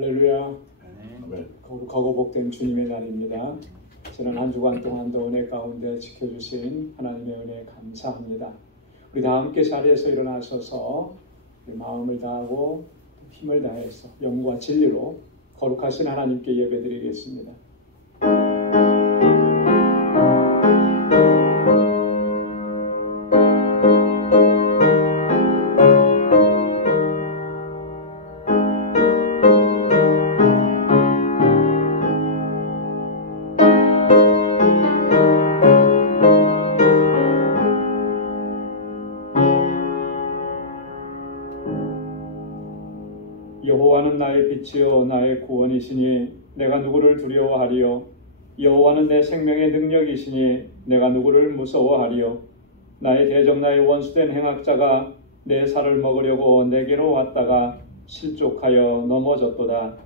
할렐루야. 거룩하고 복된 주님의 날입니다. 지난 한 주간 동안도 은혜 가운데 지켜주신 하나님의 은혜에 감사합니다. 우리 다 함께 자리에서 일어나셔서 마음을 다하고 힘을 다해서 영과 진리로 거룩하신 하나님께 예배드리겠습니다. 여호와는 나의 빛이요 나의 구원이시니 내가 누구를 두려워하리요. 여호와는 내 생명의 능력이시니 내가 누구를 무서워하리요. 나의 대적 나의 원수된 행악자가 내 살을 먹으려고 내게로 왔다가 실족하여 넘어졌도다.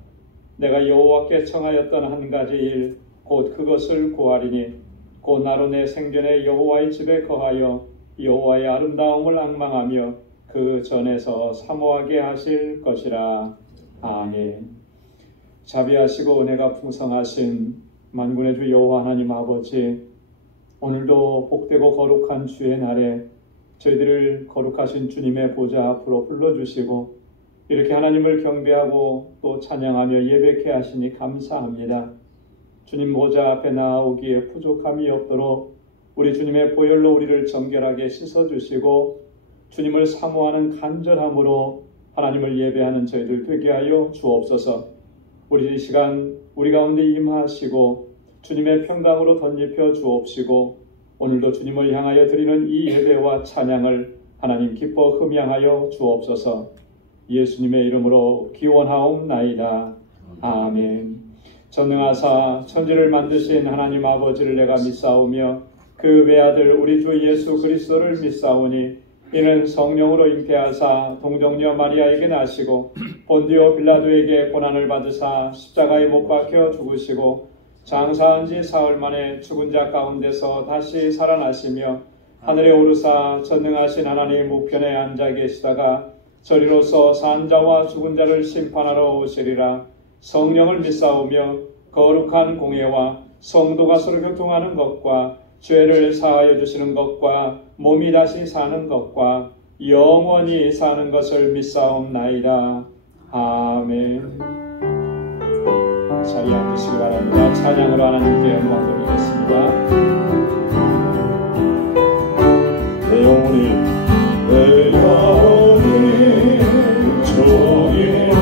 내가 여호와께 청하였던 한 가지 일 곧 그것을 구하리니 곧 나로 내 생전에 여호와의 집에 거하여 여호와의 아름다움을 앙망하며 그 전에서 사모하게 하실 것이라. 아멘. 자비하시고 은혜가 풍성하신 만군의 주 여호와 하나님 아버지, 오늘도 복되고 거룩한 주의 날에 저희들을 거룩하신 주님의 보좌 앞으로 불러주시고 이렇게 하나님을 경배하고 또 찬양하며 예배케 하시니 감사합니다. 주님 보좌 앞에 나아오기에 부족함이 없도록 우리 주님의 보혈로 우리를 정결하게 씻어주시고 주님을 사모하는 간절함으로 하나님을 예배하는 저희들 되게 하여 주옵소서. 우리 이 시간 우리 가운데 임하시고 주님의 평강으로 덧입혀 주옵시고 오늘도 주님을 향하여 드리는 이 예배와 찬양을 하나님 기뻐 흠양하여 주옵소서. 예수님의 이름으로 기원하옵나이다. 아멘. 전능하사 천지를 만드신 하나님 아버지를 내가 믿사오며 그 외아들 우리 주 예수 그리스도를 믿사오니 이는 성령으로 잉태하사 동정녀 마리아에게 나시고 본디오 빌라도에게 고난을 받으사 십자가에 못 박혀 죽으시고 장사한 지 사흘 만에 죽은 자 가운데서 다시 살아나시며 하늘에 오르사 전능하신 하나님 우편에 앉아 계시다가 저리로서 산 자와 죽은 자를 심판하러 오시리라. 성령을 믿사오며 거룩한 공예와 성도가 서로 교통하는 것과 죄를 사하여 주시는 것과 몸이 다시 사는 것과 영원히 사는 것을 믿사옵나이다. 아멘. 자리에 앉으시기 바랍니다. 찬양으로 하나님께 영광 돌리겠습니다. 내 영혼이 종이라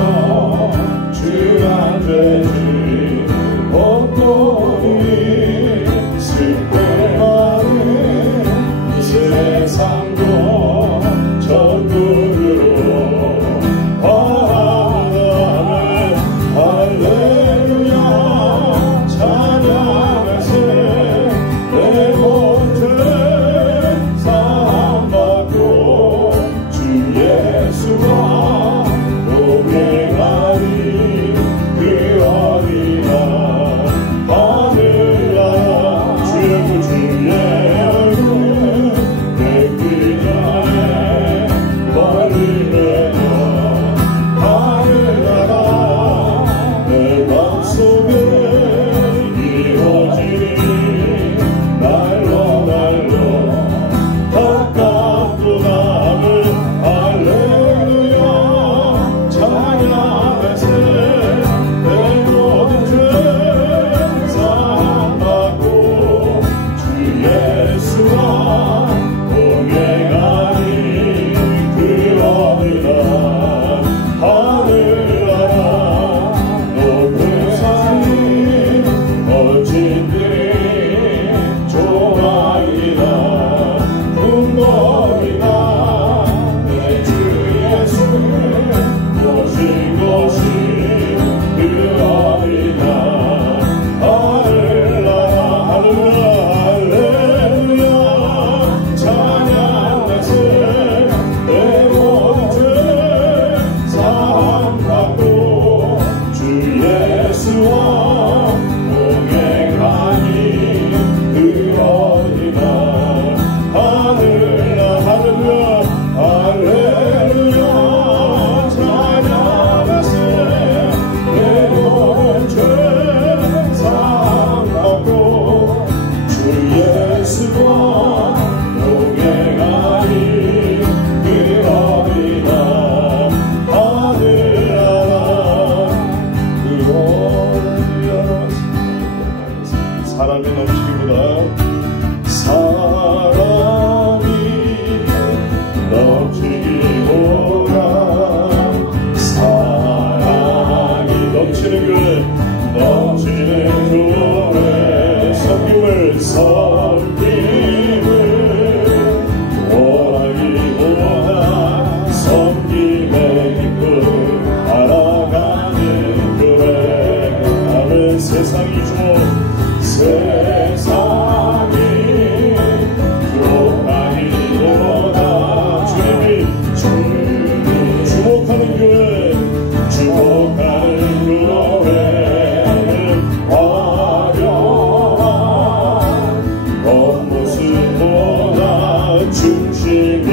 주 앞에 엎도니 슬퍼 세상도 전부로 하나님 할렐루야 찬양하세 내 사람이 넘치기보다 사람이 넘치기보다 사랑이 넘치는 교회, 넘치는 교회, 섬김을 원하기보다 섬김의 기쁨 알아가는 교회. 아멘. 세상이 주목하기보다 주님이 주목하는 교회, 주목하는 교회는 화려한 겉모습보다 중심이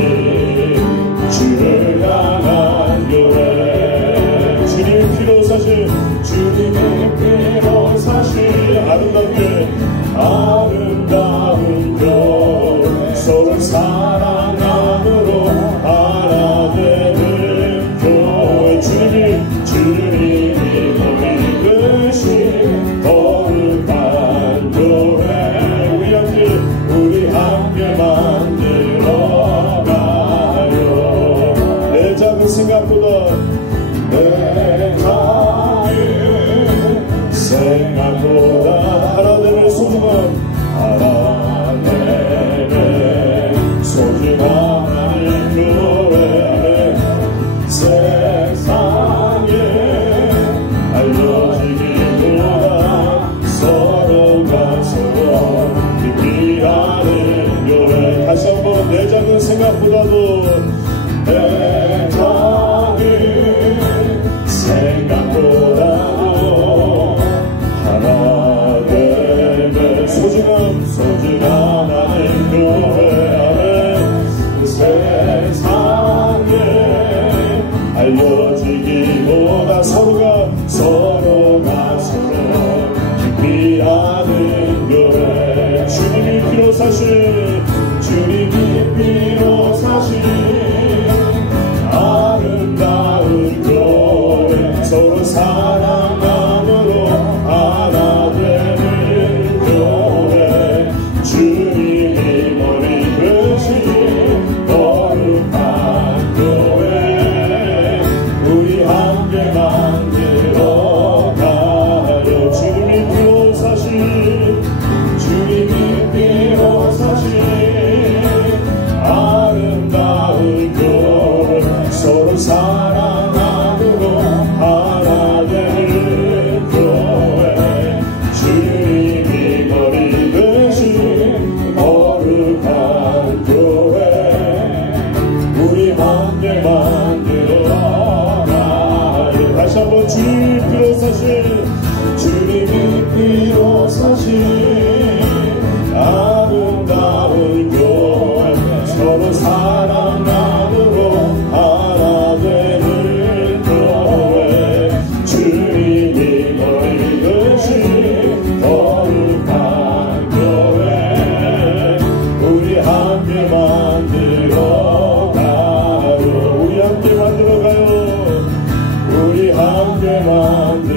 주를 향한 교회. 주님의 피로 사실, 주님의 피로 사실 아름다운 교회, 서로 사랑함으로 하나 되는 교회. 주님이 머리 되신 거룩한 교회. 우리 함께 만들어가요. 내 작은 생각보다 하나 되는 소중한 하나님 교회. 세상에 알려지기보다 서로가 서로 깊이 아는 교회. 다시 한번 내 작은 생각보다도 내 작은 생각보다도 하나 되는 소중한 하나님 교회. 세상에 알려지기보다 서로가 서로 깊이 아는 교회. 주님이 피로 사실 아름다운 교회, 서로 사랑함으로 하나 되는 교회. 주님이 머리 되신 거룩한 교회. 우리 함께 만들어가요. 주님이 피로 사실 아름다운 교회, 서로 사랑함으로 하나 되는 교회. 주님이 머리 되신 거룩한 교회. 우리 함께 만들어가요. 다시 한번 주님이 피로 사실 아름다운 교회, 서로 사랑함으로 하나 되는 교회. 주님이 머리 되신 거룩한 교회. 우리 함께 만들어가요. 우리 함께 만들어가요. 우리 함께 만들어가요.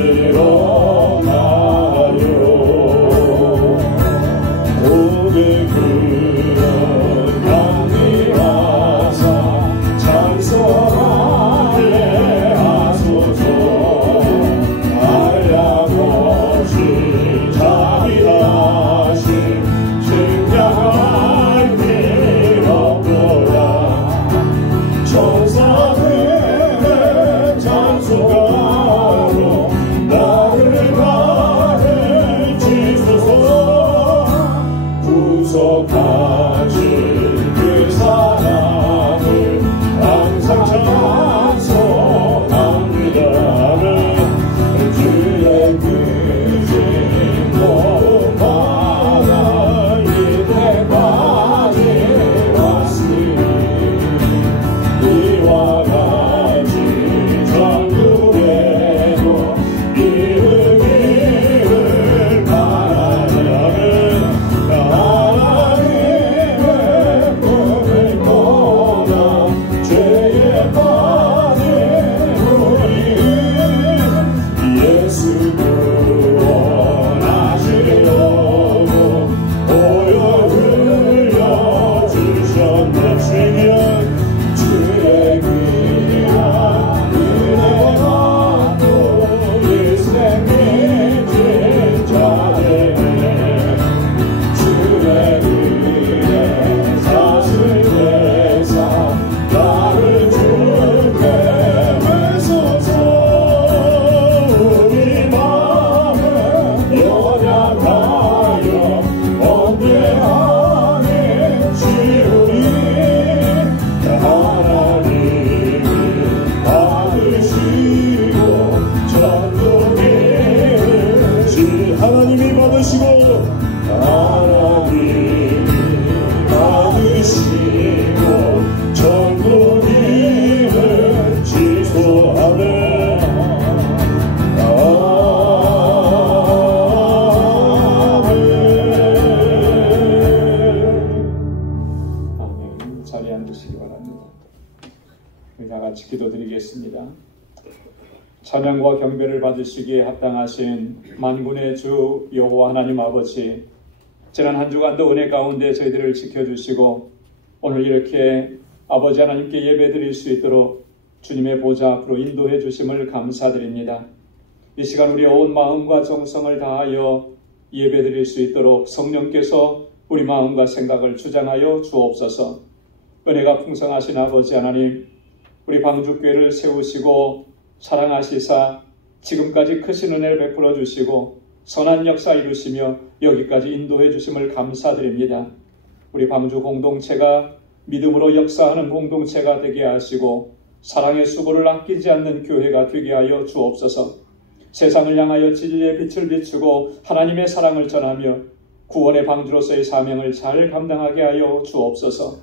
나가요 언제 안에 지우리 하나님이 받으시고 전국에 하나님이 받으시고 하나님이 받으시고 전국을 지소하네 다 같이 기도드리겠습니다. 찬양과 경배를 받으시기에 합당하신 만군의 주 여호와 하나님 아버지, 지난 한 주간도 은혜 가운데 저희들을 지켜주시고 오늘 이렇게 아버지 하나님께 예배드릴 수 있도록 주님의 보좌 앞으로 인도해 주심을 감사드립니다. 이 시간 우리의 온 마음과 정성을 다하여 예배드릴 수 있도록 성령께서 우리 마음과 생각을 주장하여 주옵소서. 은혜가 풍성하신 아버지 하나님, 우리 방주교회를 세우시고 사랑하시사 지금까지 크신 은혜를 베풀어 주시고 선한 역사 이루시며 여기까지 인도해 주심을 감사드립니다. 우리 방주 공동체가 믿음으로 역사하는 공동체가 되게 하시고 사랑의 수고를 아끼지 않는 교회가 되게 하여 주옵소서. 세상을 향하여 진리의 빛을 비추고 하나님의 사랑을 전하며 구원의 방주로서의 사명을 잘 감당하게 하여 주옵소서.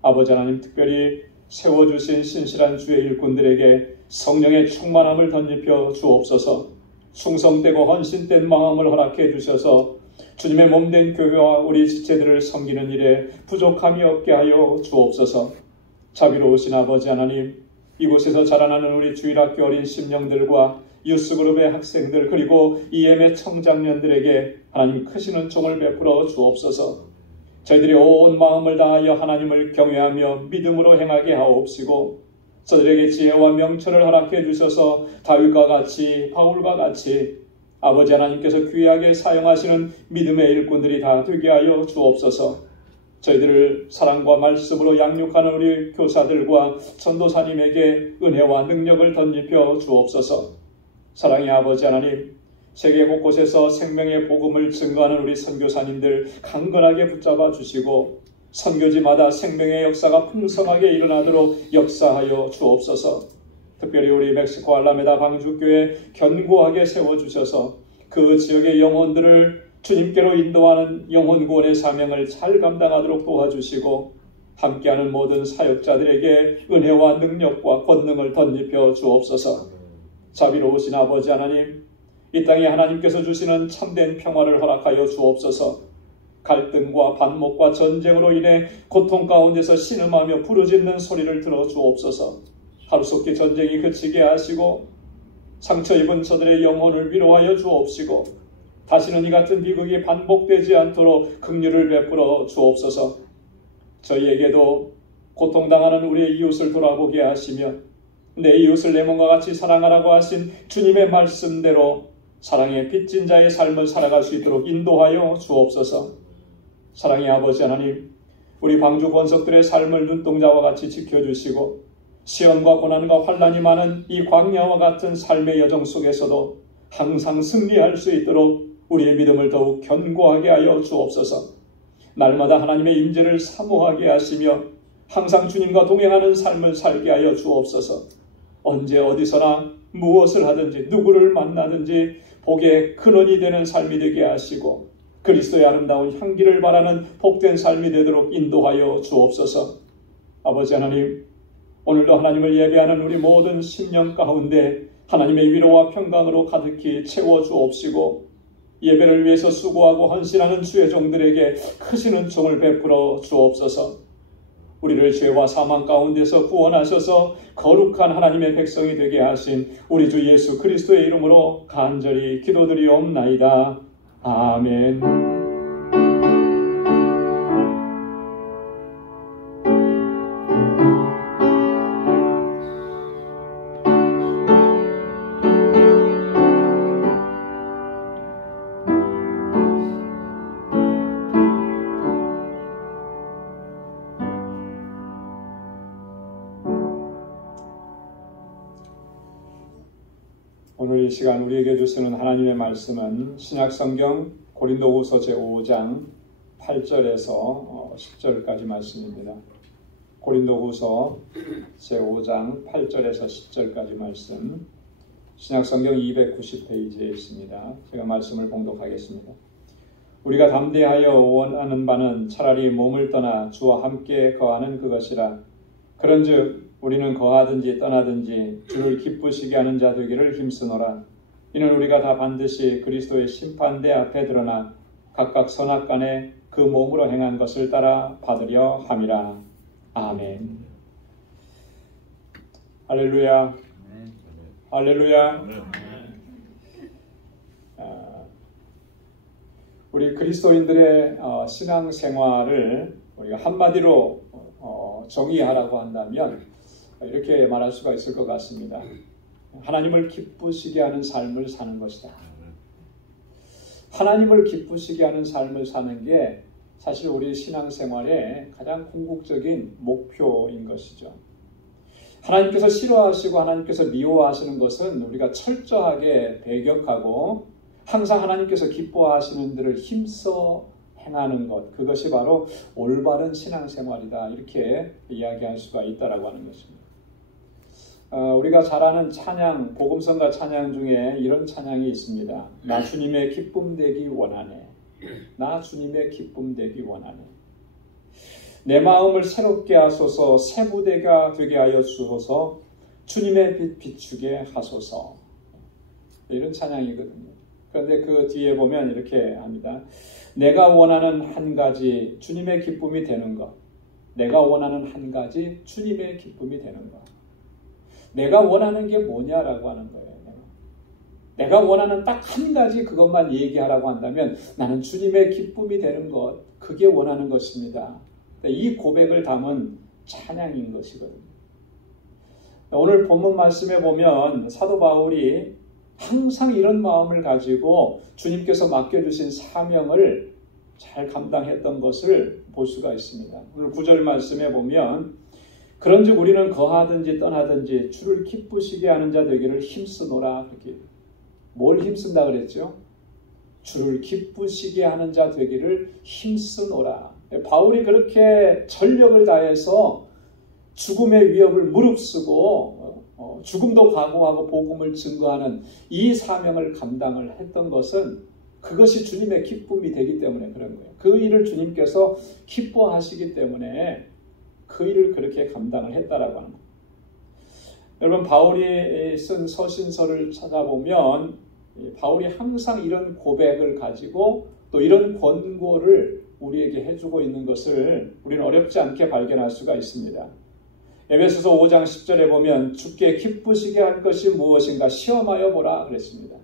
아버지 하나님, 특별히 세워주신 신실한 주의 일꾼들에게 성령의 충만함을 덧입혀 주옵소서. 충성되고 헌신된 마음을 허락해 주셔서 주님의 몸된 교회와 우리 지체들을 섬기는 일에 부족함이 없게 하여 주옵소서. 자비로우신 아버지 하나님, 이곳에서 자라나는 우리 주일학교 어린 심령들과 유스그룹의 학생들 그리고 EM의 청장년들에게 하나님 크신 은총을 베풀어 주옵소서. 저희들이 온 마음을 다하여 하나님을 경외하며 믿음으로 행하게 하옵시고 저들에게 지혜와 명철을 허락해 주셔서 다윗과 같이 바울과 같이 아버지 하나님께서 귀하게 사용하시는 믿음의 일꾼들이 다 되게 하여 주옵소서. 저희들을 사랑과 말씀으로 양육하는 우리 교사들과 전도사님에게 은혜와 능력을 덧입혀 주옵소서. 사랑의 아버지 하나님, 세계 곳곳에서 생명의 복음을 증거하는 우리 선교사님들 강건하게 붙잡아 주시고 선교지마다 생명의 역사가 풍성하게 일어나도록 역사하여 주옵소서. 특별히 우리 멕시코 알라메다 방주교회 견고하게 세워주셔서 그 지역의 영혼들을 주님께로 인도하는 영혼 구원의 사명을 잘 감당하도록 도와주시고 함께하는 모든 사역자들에게 은혜와 능력과 권능을 덧입혀 주옵소서. 자비로우신 아버지 하나님, 이 땅에 하나님께서 주시는 참된 평화를 허락하여 주옵소서. 갈등과 반목과 전쟁으로 인해 고통 가운데서 신음하며 부르짖는 소리를 들어 주옵소서. 하루속히 전쟁이 그치게 하시고 상처 입은 저들의 영혼을 위로하여 주옵시고 다시는 이 같은 비극이 반복되지 않도록 긍휼을 베풀어 주옵소서. 저희에게도 고통당하는 우리의 이웃을 돌아보게 하시며 내 이웃을 내 몸과 같이 사랑하라고 하신 주님의 말씀대로 사랑의 빚진 자의 삶을 살아갈 수 있도록 인도하여 주옵소서. 사랑의 아버지 하나님, 우리 방주 권속들의 삶을 눈동자와 같이 지켜주시고 시험과 고난과 환난이 많은 이 광야와 같은 삶의 여정 속에서도 항상 승리할 수 있도록 우리의 믿음을 더욱 견고하게 하여 주옵소서. 날마다 하나님의 임재를 사모하게 하시며 항상 주님과 동행하는 삶을 살게 하여 주옵소서. 언제 어디서나 무엇을 하든지 누구를 만나든지 복의 근원이 되는 삶이 되게 하시고 그리스도의 아름다운 향기를 바라는 복된 삶이 되도록 인도하여 주옵소서. 아버지 하나님, 오늘도 하나님을 예배하는 우리 모든 심령 가운데 하나님의 위로와 평강으로 가득히 채워 주옵시고 예배를 위해서 수고하고 헌신하는 주의 종들에게 크신 은총을 베풀어 주옵소서. 우리를 죄와 사망 가운데서 구원하셔서 거룩한 하나님의 백성이 되게 하신 우리 주 예수 그리스도의 이름으로 간절히 기도드리옵나이다. 아멘. 오늘 이 시간 우리에게 주시는 하나님의 말씀은 신약성경 고린도후서 제5장 8절에서 10절까지 말씀입니다. 고린도후서 제5장 8절에서 10절까지 말씀, 신약성경 290페이지에 있습니다. 제가 말씀을 봉독하겠습니다. 우리가 담대하여 원하는 바는 차라리 몸을 떠나 주와 함께 거하는 그것이라. 그런즉 우리는 거하든지 떠나든지 주를 기쁘시게 하는 자 되기를 힘쓰노라. 이는 우리가 다 반드시 그리스도의 심판대 앞에 드러나 각각 선악간에 그 몸으로 행한 것을 따라 받으려 함이라. 아멘. 할렐루야. 할렐루야. 우리 그리스도인들의 신앙생활을 우리가 한마디로 정의하라고 한다면 이렇게 말할 수가 있을 것 같습니다. 하나님을 기쁘시게 하는 삶을 사는 것이다. 하나님을 기쁘시게 하는 삶을 사는 게 사실 우리 신앙생활의 가장 궁극적인 목표인 것이죠. 하나님께서 싫어하시고 하나님께서 미워하시는 것은 우리가 철저하게 배격하고 항상 하나님께서 기뻐하시는 들을 힘써 행하는 것, 그것이 바로 올바른 신앙생활이다, 이렇게 이야기할 수가 있다라고 하는 것입니다. 우리가 잘 아는 찬양, 복음성가 찬양 중에 이런 찬양이 있습니다. 나 주님의 기쁨 되기 원하네. 나 주님의 기쁨 되기 원하네. 내 마음을 새롭게 하소서. 새 부대가 되게 하여 주소서. 주님의 빛 비추게 하소서. 이런 찬양이거든요. 그런데 그 뒤에 보면 이렇게 합니다. 내가 원하는 한 가지 주님의 기쁨이 되는 것. 내가 원하는 한 가지 주님의 기쁨이 되는 것. 내가 원하는 게 뭐냐라고 하는 거예요. 내가 원하는 딱 한 가지 그것만 얘기하라고 한다면 나는 주님의 기쁨이 되는 것, 그게 원하는 것입니다. 이 고백을 담은 찬양인 것이거든요. 오늘 본문 말씀에 보면 사도 바울이 항상 이런 마음을 가지고 주님께서 맡겨주신 사명을 잘 감당했던 것을 볼 수가 있습니다. 오늘 9절 말씀에 보면 그런즉 우리는 거하든지 떠나든지 주를 기쁘시게 하는 자 되기를 힘쓰노라. 그렇게 뭘 힘쓴다 그랬죠? 주를 기쁘시게 하는 자 되기를 힘쓰노라. 바울이 그렇게 전력을 다해서 죽음의 위협을 무릅쓰고 죽음도 각오하고 복음을 증거하는 이 사명을 감당을 했던 것은 그것이 주님의 기쁨이 되기 때문에 그런 거예요. 그 일을 주님께서 기뻐하시기 때문에 그 일을 그렇게 감당을 했다라고 하는 거예요. 여러분, 바울이 쓴 서신서를 찾아보면 바울이 항상 이런 고백을 가지고 또 이런 권고를 우리에게 해주고 있는 것을 우리는 어렵지 않게 발견할 수가 있습니다. 에베소서 5장 10절에 보면 주께 기쁘시게 할 것이 무엇인가 시험하여 보라 그랬습니다.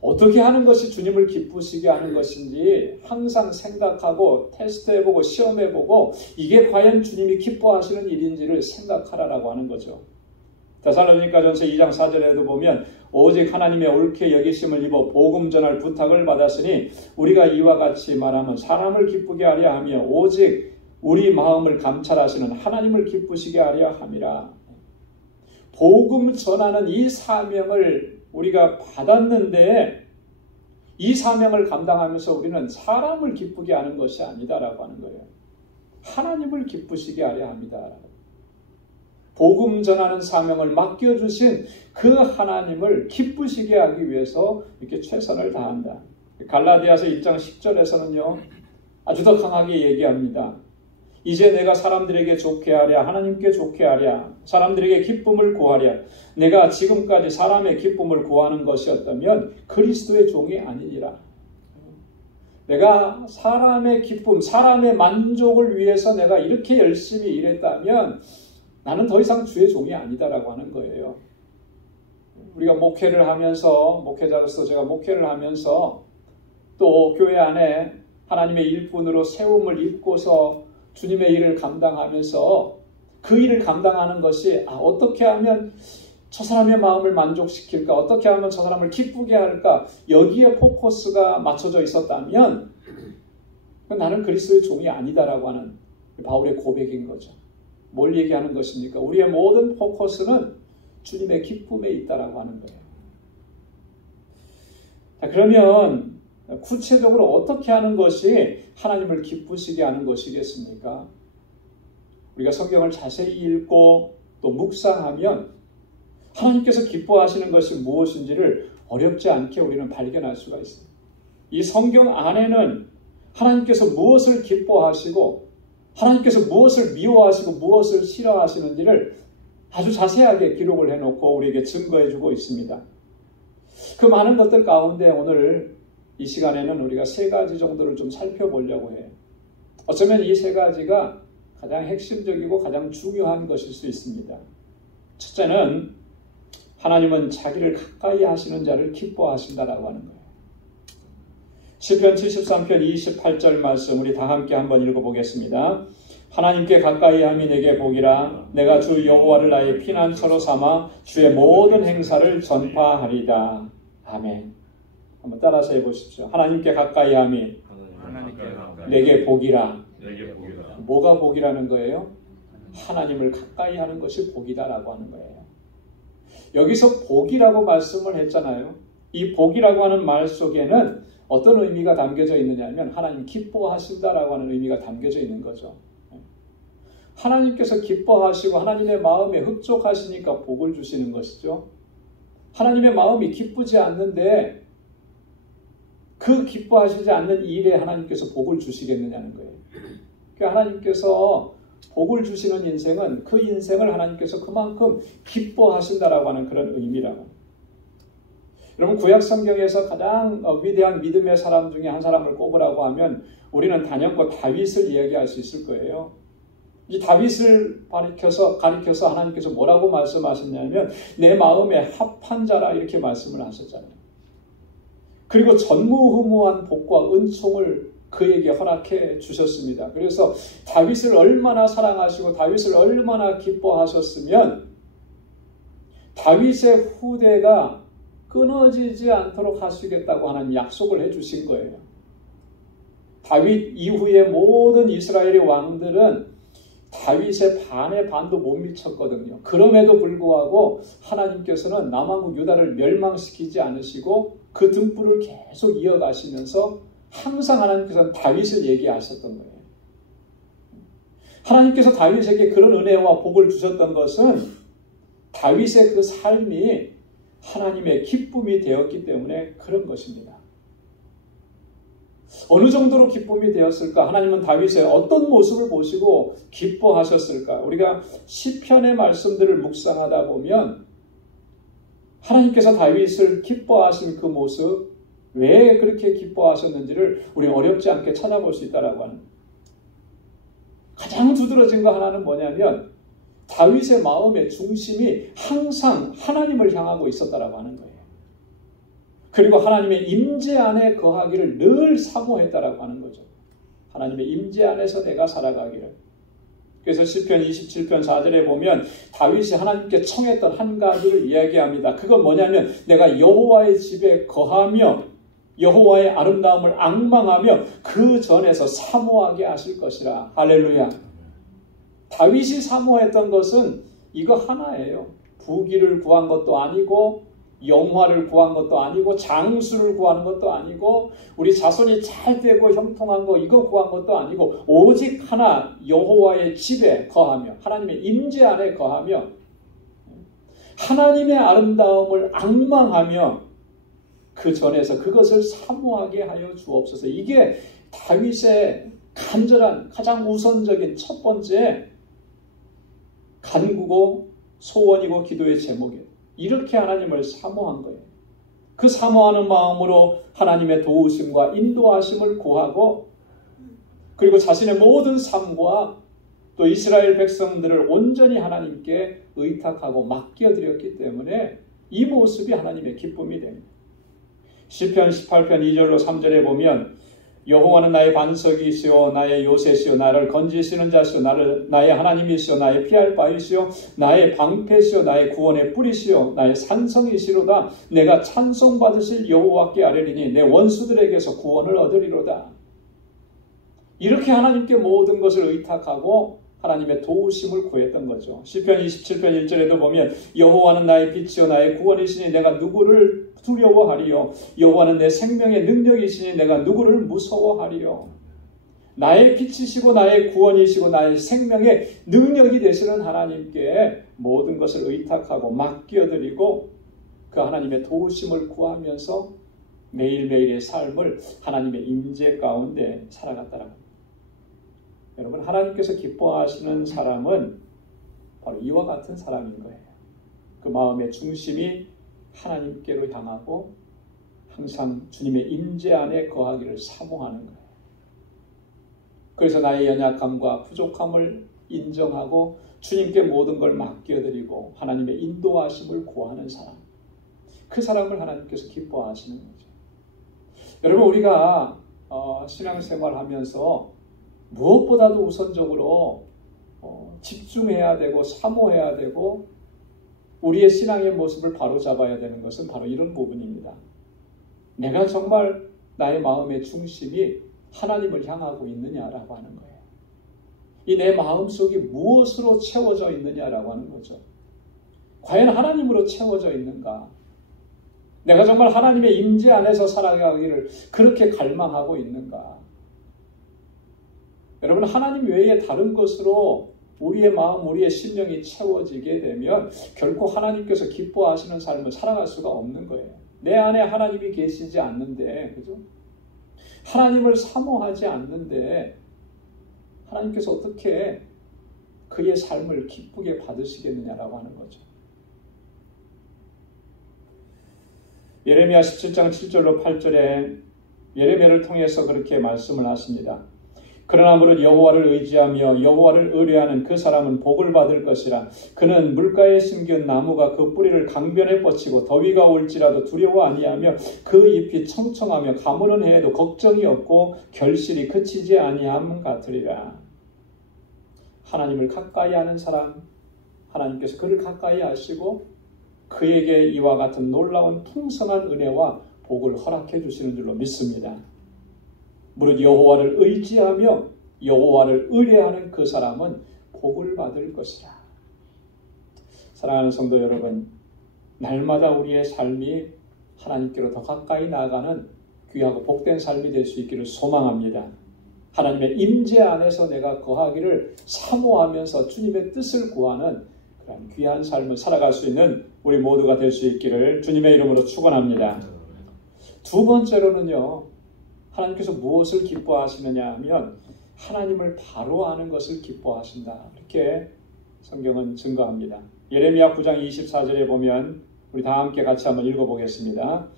어떻게 하는 것이 주님을 기쁘시게 하는 것인지 항상 생각하고 테스트해보고 시험해보고 이게 과연 주님이 기뻐하시는 일인지를 생각하라라고 하는 거죠. 데살로니가전서 2장 4절에도 보면 오직 하나님의 옳게 여기심을 입어 복음 전할 부탁을 받았으니 우리가 이와 같이 말하면 사람을 기쁘게 하려 하며 오직 우리 마음을 감찰하시는 하나님을 기쁘시게 하려 함이라. 복음 전하는 이 사명을 우리가 받았는데 이 사명을 감당하면서 우리는 사람을 기쁘게 하는 것이 아니다라고 하는 거예요. 하나님을 기쁘시게 하려 합니다. 복음 전하는 사명을 맡겨주신 그 하나님을 기쁘시게 하기 위해서 이렇게 최선을 다한다. 갈라디아서 1장 10절에서는요. 아주 더 강하게 얘기합니다. 이제 내가 사람들에게 좋게 하랴 하나님께 좋게 하랴 사람들에게 기쁨을 구하랴 내가 지금까지 사람의 기쁨을 구하는 것이었다면 그리스도의 종이 아니니라. 내가 사람의 기쁨, 사람의 만족을 위해서 내가 이렇게 열심히 일했다면 나는 더 이상 주의 종이 아니다라고 하는 거예요. 우리가 목회를 하면서, 목회자로서 제가 목회를 하면서 또 교회 안에 하나님의 일꾼으로 세움을 입고서 주님의 일을 감당하면서 그 일을 감당하는 것이 어떻게 하면 저 사람의 마음을 만족시킬까? 어떻게 하면 저 사람을 기쁘게 할까? 여기에 포커스가 맞춰져 있었다면 나는 그리스도의 종이 아니다라고 하는 바울의 고백인 거죠. 뭘 얘기하는 것입니까? 우리의 모든 포커스는 주님의 기쁨에 있다라고 하는 거예요. 자, 그러면 구체적으로 어떻게 하는 것이 하나님을 기쁘시게 하는 것이겠습니까? 우리가 성경을 자세히 읽고 또 묵상하면 하나님께서 기뻐하시는 것이 무엇인지를 어렵지 않게 우리는 발견할 수가 있습니다. 이 성경 안에는 하나님께서 무엇을 기뻐하시고 하나님께서 무엇을 미워하시고 무엇을 싫어하시는지를 아주 자세하게 기록을 해놓고 우리에게 증거해주고 있습니다. 그 많은 것들 가운데 오늘 이 시간에는 우리가 세 가지 정도를 좀 살펴보려고 해요. 어쩌면 이 세 가지가 가장 핵심적이고 가장 중요한 것일 수 있습니다. 첫째는 하나님은 자기를 가까이 하시는 자를 기뻐하신다라고 하는 거예요. 시편 73편 28절 말씀 우리 다 함께 한번 읽어보겠습니다. 하나님께 가까이 함이 내게 복이라. 내가 주 여호와를 나의 피난처로 삼아 주의 모든 행사를 전파하리다. 아멘. 한번 따라서 해보십시오. 하나님께 가까이 함이 내게 복이라. 뭐가 복이라는 거예요? 하나님을 가까이 하는 것이 복이다라고 하는 거예요. 여기서 복이라고 말씀을 했잖아요. 이 복이라고 하는 말 속에는 어떤 의미가 담겨져 있느냐면 하나님 기뻐하신다라고 하는 의미가 담겨져 있는 거죠. 하나님께서 기뻐하시고 하나님의 마음에 흡족하시니까 복을 주시는 것이죠. 하나님의 마음이 기쁘지 않는데 그 기뻐하시지 않는 일에 하나님께서 복을 주시겠느냐는 거예요. 그러니까 하나님께서 복을 주시는 인생은 그 인생을 하나님께서 그만큼 기뻐하신다라고 하는 그런 의미라고. 여러분 구약 성경에서 가장 위대한 믿음의 사람 중에 한 사람을 꼽으라고 하면 우리는 단연코 다윗을 이야기할 수 있을 거예요. 이 다윗을 가리켜서 하나님께서 뭐라고 말씀하셨냐면 내 마음에 합한 자라 이렇게 말씀을 하셨잖아요. 그리고 전무후무한 복과 은총을 그에게 허락해 주셨습니다. 그래서 다윗을 얼마나 사랑하시고 다윗을 얼마나 기뻐하셨으면 다윗의 후대가 끊어지지 않도록 하시겠다고 하는 약속을 해주신 거예요. 다윗 이후의 모든 이스라엘의 왕들은 다윗의 반의 반도 못 미쳤거든요. 그럼에도 불구하고 하나님께서는 남왕국 유다를 멸망시키지 않으시고 그 등불을 계속 이어가시면서 항상 하나님께서는 다윗을 얘기하셨던 거예요. 하나님께서 다윗에게 그런 은혜와 복을 주셨던 것은 다윗의 그 삶이 하나님의 기쁨이 되었기 때문에 그런 것입니다. 어느 정도로 기쁨이 되었을까? 하나님은 다윗의 어떤 모습을 보시고 기뻐하셨을까? 우리가 시편의 말씀들을 묵상하다 보면 하나님께서 다윗을 기뻐하신 그 모습, 왜 그렇게 기뻐하셨는지를 우리 어렵지 않게 찾아볼 수 있다라고 하는 거예요. 가장 두드러진 거 하나는 뭐냐면 다윗의 마음의 중심이 항상 하나님을 향하고 있었다라고 하는 거예요. 그리고 하나님의 임재 안에 거하기를 늘 사모했다라고 하는 거죠. 하나님의 임재 안에서 내가 살아가기를. 그래서 시편 27편 4절에 보면 다윗이 하나님께 청했던 한 가지를 이야기합니다. 그건 뭐냐면 내가 여호와의 집에 거하며 여호와의 아름다움을 앙망하며 그 전에서 사모하게 하실 것이라. 할렐루야. 다윗이 사모했던 것은 이거 하나예요. 부귀를 구한 것도 아니고 영화를 구한 것도 아니고 장수를 구하는 것도 아니고 우리 자손이 잘 되고 형통한 거 이거 구한 것도 아니고 오직 하나 여호와의 집에 거하며 하나님의 임재 안에 거하며 하나님의 아름다움을 앙망하며 그 전에서 그것을 사모하게 하여 주옵소서. 이게 다윗의 간절한 가장 우선적인 첫 번째 간구고 소원이고 기도의 제목이에요. 이렇게 하나님을 사모한 거예요. 그 사모하는 마음으로 하나님의 도우심과 인도하심을 구하고 그리고 자신의 모든 삶과 또 이스라엘 백성들을 온전히 하나님께 의탁하고 맡겨드렸기 때문에 이 모습이 하나님의 기쁨이 됩니다. 시편 18편 2절로 3절에 보면 여호와는 나의 반석이시오 나의 요새시오 나를 건지시는 자시오 나의 하나님이시오 나의 피할 바이시오 나의 방패시오 나의 구원의 뿌리시오 나의 산성이시로다. 내가 찬송받으실 여호와께 아뢰리니 내 원수들에게서 구원을 얻으리로다. 이렇게 하나님께 모든 것을 의탁하고 하나님의 도우심을 구했던 거죠. 시편 27편 1절에도 보면 여호와는 나의 빛이요 나의 구원이시니 내가 누구를 두려워하리요? 여호와는 내 생명의 능력이시니 내가 누구를 무서워하리요? 나의 빛이시고 나의 구원이시고 나의 생명의 능력이 되시는 하나님께 모든 것을 의탁하고 맡겨드리고 그 하나님의 도우심을 구하면서 매일매일의 삶을 하나님의 임재 가운데 살아갔다는 겁니다. 여러분, 하나님께서 기뻐하시는 사람은 바로 이와 같은 사람인 거예요. 그 마음의 중심이 하나님께로 향하고 항상 주님의 임재 안에 거하기를 사모하는 거예요. 그래서 나의 연약함과 부족함을 인정하고 주님께 모든 걸 맡겨드리고 하나님의 인도하심을 구하는 사람, 그 사람을 하나님께서 기뻐하시는 거죠. 여러분, 우리가 신앙생활하면서 무엇보다도 우선적으로 집중해야 되고 사모해야 되고 우리의 신앙의 모습을 바로잡아야 되는 것은 바로 이런 부분입니다. 내가 정말 나의 마음의 중심이 하나님을 향하고 있느냐라고 하는 거예요. 이 내 마음속이 무엇으로 채워져 있느냐라고 하는 거죠. 과연 하나님으로 채워져 있는가? 내가 정말 하나님의 임재 안에서 살아가기를 그렇게 갈망하고 있는가? 여러분, 하나님 외에 다른 것으로 우리의 마음, 우리의 심령이 채워지게 되면 결코 하나님께서 기뻐하시는 삶을 살아갈 수가 없는 거예요. 내 안에 하나님이 계시지 않는데, 그죠? 하나님을 사모하지 않는데 하나님께서 어떻게 그의 삶을 기쁘게 받으시겠느냐라고 하는 거죠. 예레미야 17장 7절로 8절에 예레미야를 통해서 그렇게 말씀을 하십니다. 그러나 무릇 여호와를 의지하며 여호와를 의뢰하는 그 사람은 복을 받을 것이라. 그는 물가에 심기운 나무가 그 뿌리를 강변에 뻗치고 더위가 올지라도 두려워 아니하며 그 잎이 청청하며 가무는 해에도 걱정이 없고 결실이 그치지 아니함 같으리라. 하나님을 가까이 하는 사람, 하나님께서 그를 가까이 하시고 그에게 이와 같은 놀라운 풍성한 은혜와 복을 허락해 주시는 줄로 믿습니다. 무릇 여호와를 의지하며 여호와를 의뢰하는 그 사람은 복을 받을 것이라. 사랑하는 성도 여러분, 날마다 우리의 삶이 하나님께로 더 가까이 나아가는 귀하고 복된 삶이 될 수 있기를 소망합니다. 하나님의 임재 안에서 내가 거하기를 사모하면서 주님의 뜻을 구하는 그런 귀한 삶을 살아갈 수 있는 우리 모두가 될 수 있기를 주님의 이름으로 축원합니다. 두 번째로는요, 하나님께서 무엇을 기뻐하시느냐 하면 하나님을 바로 아는 것을 기뻐하신다. 이렇게 성경은 증거합니다. 예레미야 9장 24절에 보면 우리 다 함께 같이 한번 읽어보겠습니다.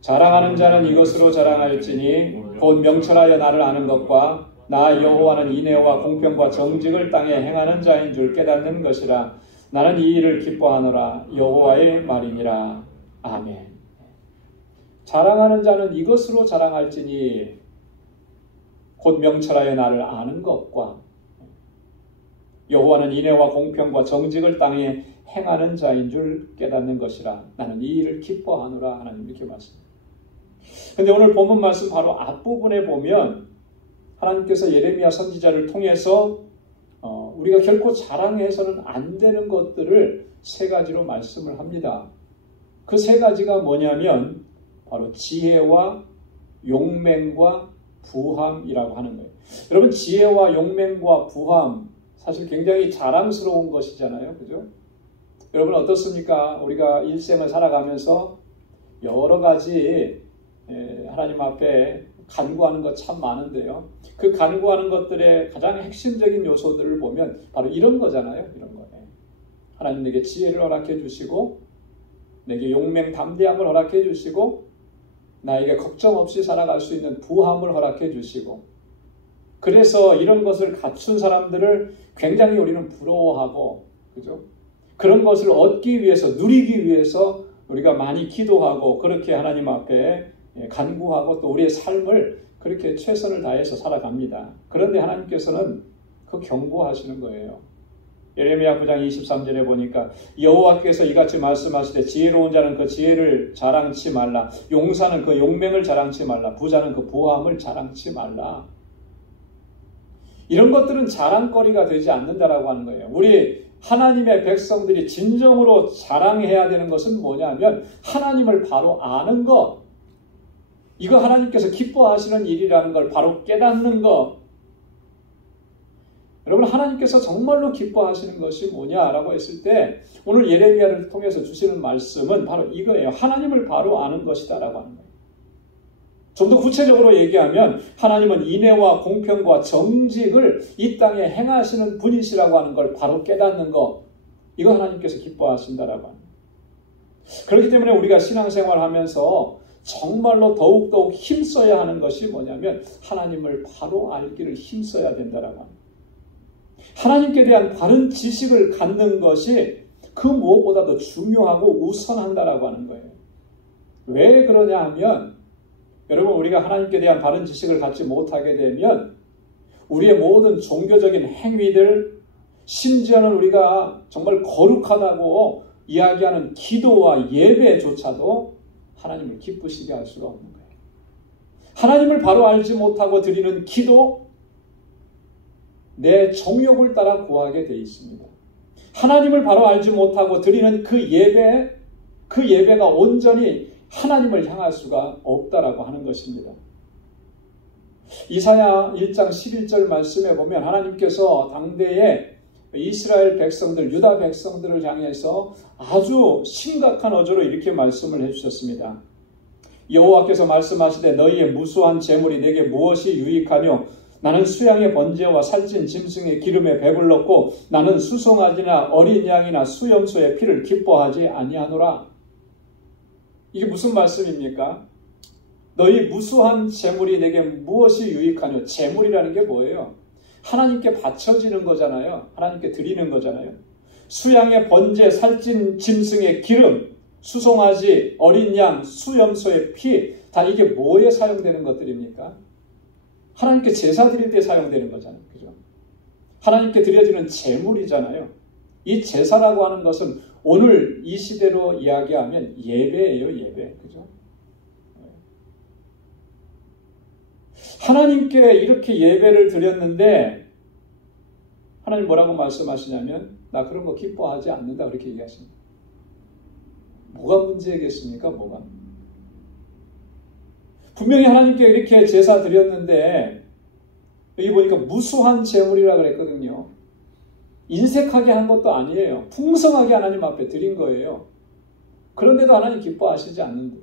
자랑하는 자는 이것으로 자랑할지니 곧 명철하여 나를 아는 것과 나 여호와는 인애와 공평과 정직을 땅에 행하는 자인 줄 깨닫는 것이라. 나는 이 일을 기뻐하노라. 여호와의 말이니라. 아멘. 자랑하는 자는 이것으로 자랑할지니 곧 명철하여 나를 아는 것과 여호와는 인애와 공평과 정직을 땅에 행하는 자인 줄 깨닫는 것이라. 나는 이 일을 기뻐하노라. 하나님 이렇게 말씀합니다. 그런데 오늘 본문 말씀 바로 앞부분에 보면 하나님께서 예레미야 선지자를 통해서 우리가 결코 자랑해서는 안 되는 것들을 세 가지로 말씀을 합니다. 그 세 가지가 뭐냐면 바로 지혜와 용맹과 부함이라고 하는 거예요. 여러분, 지혜와 용맹과 부함 사실 굉장히 자랑스러운 것이잖아요. 그죠? 여러분 어떻습니까? 우리가 일생을 살아가면서 여러 가지 하나님 앞에 간구하는 것 참 많은데요. 그 간구하는 것들의 가장 핵심적인 요소들을 보면 바로 이런 거잖아요. 이런 거예요. 하나님 내게 지혜를 허락해 주시고 내게 용맹 담대함을 허락해 주시고 나에게 걱정 없이 살아갈 수 있는 부함을 허락해 주시고, 그래서 이런 것을 갖춘 사람들을 굉장히 우리는 부러워하고, 그죠? 그런 것을 얻기 위해서, 누리기 위해서 우리가 많이 기도하고 그렇게 하나님 앞에 간구하고 또 우리의 삶을 그렇게 최선을 다해서 살아갑니다. 그런데 하나님께서는 그 경고하시는 거예요. 예레미야 9장 23절에 보니까 여호와께서 이같이 말씀하시되 지혜로운 자는 그 지혜를 자랑치 말라. 용사는 그 용맹을 자랑치 말라. 부자는 그 부함을 자랑치 말라. 이런 것들은 자랑거리가 되지 않는다라고 하는 거예요. 우리 하나님의 백성들이 진정으로 자랑해야 되는 것은 뭐냐면 하나님을 바로 아는 것. 이거 하나님께서 기뻐하시는 일이라는 걸 바로 깨닫는 것. 여러분, 하나님께서 정말로 기뻐하시는 것이 뭐냐라고 했을 때 오늘 예레미야를 통해서 주시는 말씀은 바로 이거예요. 하나님을 바로 아는 것이다라고 하는 거예요. 좀 더 구체적으로 얘기하면 하나님은 인애와 공평과 정직을 이 땅에 행하시는 분이시라고 하는 걸 바로 깨닫는 것. 이거 하나님께서 기뻐하신다라고 합니다. 그렇기 때문에 우리가 신앙생활하면서 정말로 더욱더욱 힘써야 하는 것이 뭐냐면 하나님을 바로 알기를 힘써야 된다라고 합니다. 하나님께 대한 바른 지식을 갖는 것이 그 무엇보다도 중요하고 우선한다라고 하는 거예요. 왜 그러냐 하면 여러분, 우리가 하나님께 대한 바른 지식을 갖지 못하게 되면 우리의 모든 종교적인 행위들, 심지어는 우리가 정말 거룩하다고 이야기하는 기도와 예배조차도 하나님을 기쁘시게 할 수가 없는 거예요. 하나님을 바로 알지 못하고 드리는 기도, 내 정욕을 따라 구하게 되어 있습니다. 하나님을 바로 알지 못하고 드리는 그 예배가 온전히 하나님을 향할 수가 없다라고 하는 것입니다. 이사야 1장 11절 말씀에 보면 하나님께서 당대에 이스라엘 백성들, 유다 백성들을 향해서 아주 심각한 어조로 이렇게 말씀을 해주셨습니다. 여호와께서 말씀하시되 너희의 무수한 재물이 내게 무엇이 유익하뇨? 나는 수양의 번제와 살찐 짐승의 기름에 배불렀고 나는 수송아지나 어린 양이나 수염소의 피를 기뻐하지 아니하노라. 이게 무슨 말씀입니까? 너희 무수한 재물이 내게 무엇이 유익하뇨? 재물이라는 게 뭐예요? 하나님께 바쳐지는 거잖아요. 하나님께 드리는 거잖아요. 수양의 번제, 살찐 짐승의 기름, 수송아지, 어린 양, 수염소의 피, 다 이게 뭐에 사용되는 것들입니까? 하나님께 제사 드릴 때 사용되는 거잖아요. 그죠? 하나님께 드려지는 제물이잖아요. 이 제사라고 하는 것은 오늘 이 시대로 이야기하면 예배예요, 예배. 그죠? 하나님께 이렇게 예배를 드렸는데 하나님 뭐라고 말씀하시냐면 나 그런 거 기뻐하지 않는다 그렇게 얘기하십니다. 뭐가 문제겠습니까? 뭐가? 분명히 하나님께 이렇게 제사 드렸는데 여기 보니까 무수한 제물이라 그랬거든요. 인색하게 한 것도 아니에요. 풍성하게 하나님 앞에 드린 거예요. 그런데도 하나님 기뻐하시지 않는데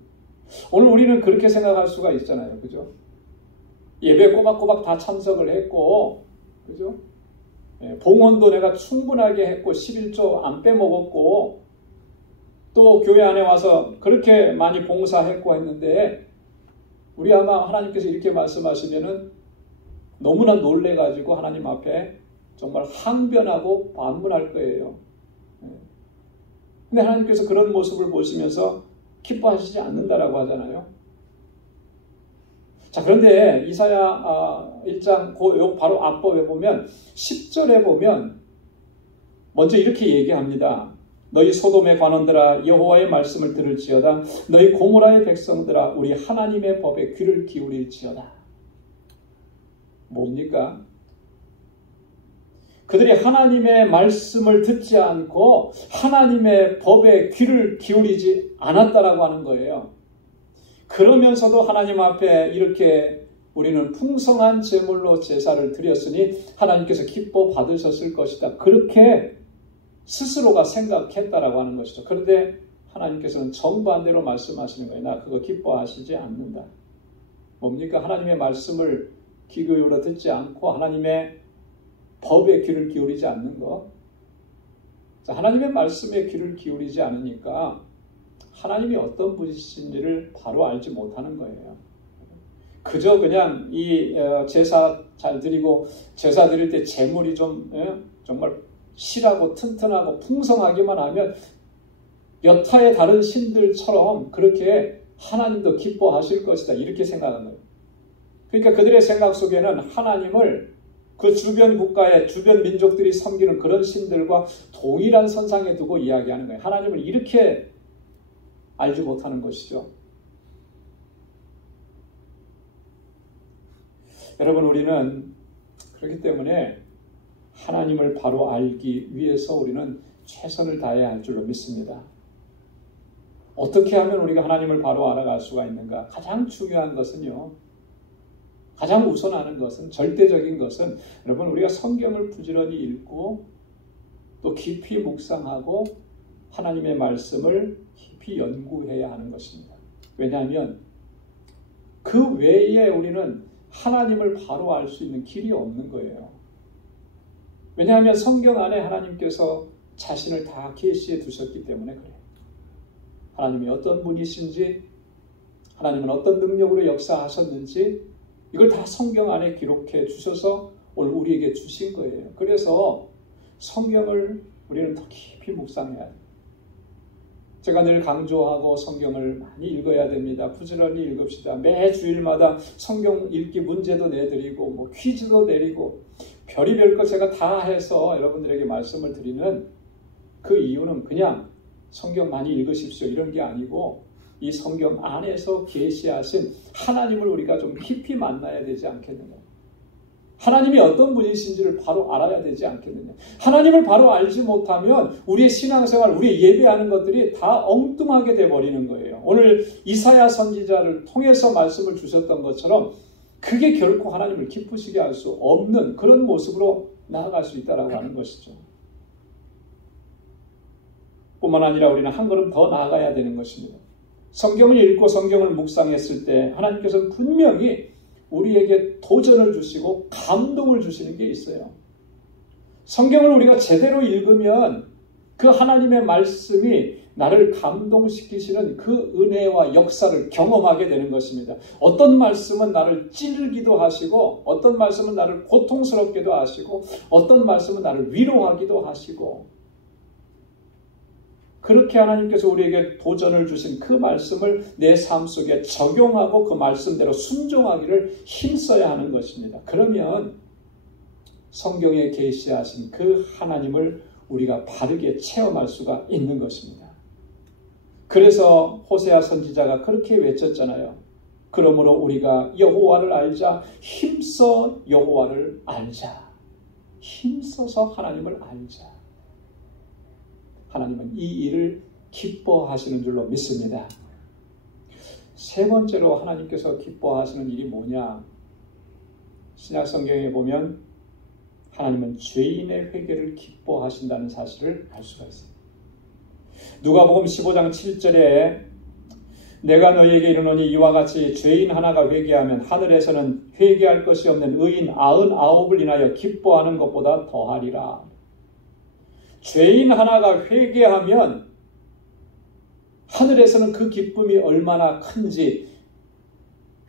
오늘 우리는 그렇게 생각할 수가 있잖아요. 그죠? 예배 꼬박꼬박 다 참석을 했고 그죠? 봉헌도 내가 충분하게 했고 11조 안 빼먹었고 또 교회 안에 와서 그렇게 많이 봉사했고 했는데 우리 아마 하나님께서 이렇게 말씀하시면은 너무나 놀래가지고 하나님 앞에 정말 항변하고 반문할 거예요. 근데 하나님께서 그런 모습을 보시면서 기뻐하시지 않는다라고 하잖아요. 자, 그런데 이사야 1장 바로 앞부분에 보면 10절에 보면 먼저 이렇게 얘기합니다. 너희 소돔의 관원들아 여호와의 말씀을 들을지어다. 너희 고모라의 백성들아 우리 하나님의 법에 귀를 기울일지어다. 뭡니까? 그들이 하나님의 말씀을 듣지 않고 하나님의 법에 귀를 기울이지 않았다라고 하는 거예요. 그러면서도 하나님 앞에 이렇게 우리는 풍성한 제물로 제사를 드렸으니 하나님께서 기뻐 받으셨을 것이다. 그렇게 스스로가 생각했다라고 하는 것이죠. 그런데 하나님께서는 정반대로 말씀하시는 거예요. 나 그거 기뻐하시지 않는다. 뭡니까? 하나님의 말씀을 귀 기울여 듣지 않고 하나님의 법에 귀를 기울이지 않는 것. 하나님의 말씀에 귀를 기울이지 않으니까 하나님이 어떤 분이신지를 바로 알지 못하는 거예요. 그저 그냥 이 제사 잘 드리고 제사 드릴 때 제물이 좀 정말 실하고 튼튼하고 풍성하기만 하면 여타의 다른 신들처럼 그렇게 하나님도 기뻐하실 것이다. 이렇게 생각하는 거예요. 그러니까 그들의 생각 속에는 하나님을 그 주변 국가의 주변 민족들이 섬기는 그런 신들과 동일한 선상에 두고 이야기하는 거예요. 하나님을 이렇게 알지 못하는 것이죠. 여러분, 우리는 그렇기 때문에 하나님을 바로 알기 위해서 우리는 최선을 다해야 할 줄로 믿습니다. 어떻게 하면 우리가 하나님을 바로 알아갈 수가 있는가? 가장 중요한 것은요, 가장 우선하는 것은, 절대적인 것은 여러분 우리가 성경을 부지런히 읽고 또 깊이 묵상하고 하나님의 말씀을 깊이 연구해야 하는 것입니다. 왜냐하면 그 외에 우리는 하나님을 바로 알 수 있는 길이 없는 거예요. 왜냐하면 성경 안에 하나님께서 자신을 다 계시해 두셨기 때문에 그래요. 하나님이 어떤 분이신지, 하나님은 어떤 능력으로 역사하셨는지 이걸 다 성경 안에 기록해 주셔서 오늘 우리에게 주신 거예요. 그래서 성경을 우리는 더 깊이 묵상해야 돼요. 제가 늘 강조하고 성경을 많이 읽어야 됩니다. 부지런히 읽읍시다. 매 주일마다 성경 읽기 문제도 내드리고 퀴즈도 내리고 별의별 것 제가 다 해서 여러분들에게 말씀을 드리는 그 이유는 그냥 성경 많이 읽으십시오 이런 게 아니고 이 성경 안에서 계시하신 하나님을 우리가 좀 깊이 만나야 되지 않겠느냐. 하나님이 어떤 분이신지를 바로 알아야 되지 않겠느냐. 하나님을 바로 알지 못하면 우리의 신앙생활, 우리의 예배하는 것들이 다 엉뚱하게 돼버리는 거예요. 오늘 이사야 선지자를 통해서 말씀을 주셨던 것처럼 그게 결코 하나님을 기쁘시게 할 수 없는 그런 모습으로 나아갈 수 있다라고 하는 것이죠. 뿐만 아니라 우리는 한 걸음 더 나아가야 되는 것입니다. 성경을 읽고 성경을 묵상했을 때 하나님께서는 분명히 우리에게 도전을 주시고 감동을 주시는 게 있어요. 성경을 우리가 제대로 읽으면 그 하나님의 말씀이 나를 감동시키시는 그 은혜와 역사를 경험하게 되는 것입니다. 어떤 말씀은 나를 찌르기도 하시고 어떤 말씀은 나를 고통스럽게도 하시고 어떤 말씀은 나를 위로하기도 하시고 그렇게 하나님께서 우리에게 도전을 주신 그 말씀을 내 삶 속에 적용하고 그 말씀대로 순종하기를 힘써야 하는 것입니다. 그러면 성경에 계시하신 그 하나님을 우리가 바르게 체험할 수가 있는 것입니다. 그래서 호세아 선지자가 그렇게 외쳤잖아요. 그러므로 우리가 여호와를 알자. 힘써 여호와를 알자. 힘써서 하나님을 알자. 하나님은 이 일을 기뻐하시는 줄로 믿습니다. 세 번째로 하나님께서 기뻐하시는 일이 뭐냐? 신약 성경에 보면 하나님은 죄인의 회개를 기뻐하신다는 사실을 알 수가 있습니다. 누가복음 15장 7절에 내가 너희에게 이르노니 이와 같이 죄인 하나가 회개하면 하늘에서는 회개할 것이 없는 의인 99을 인하여 기뻐하는 것보다 더하리라. 죄인 하나가 회개하면 하늘에서는 그 기쁨이 얼마나 큰지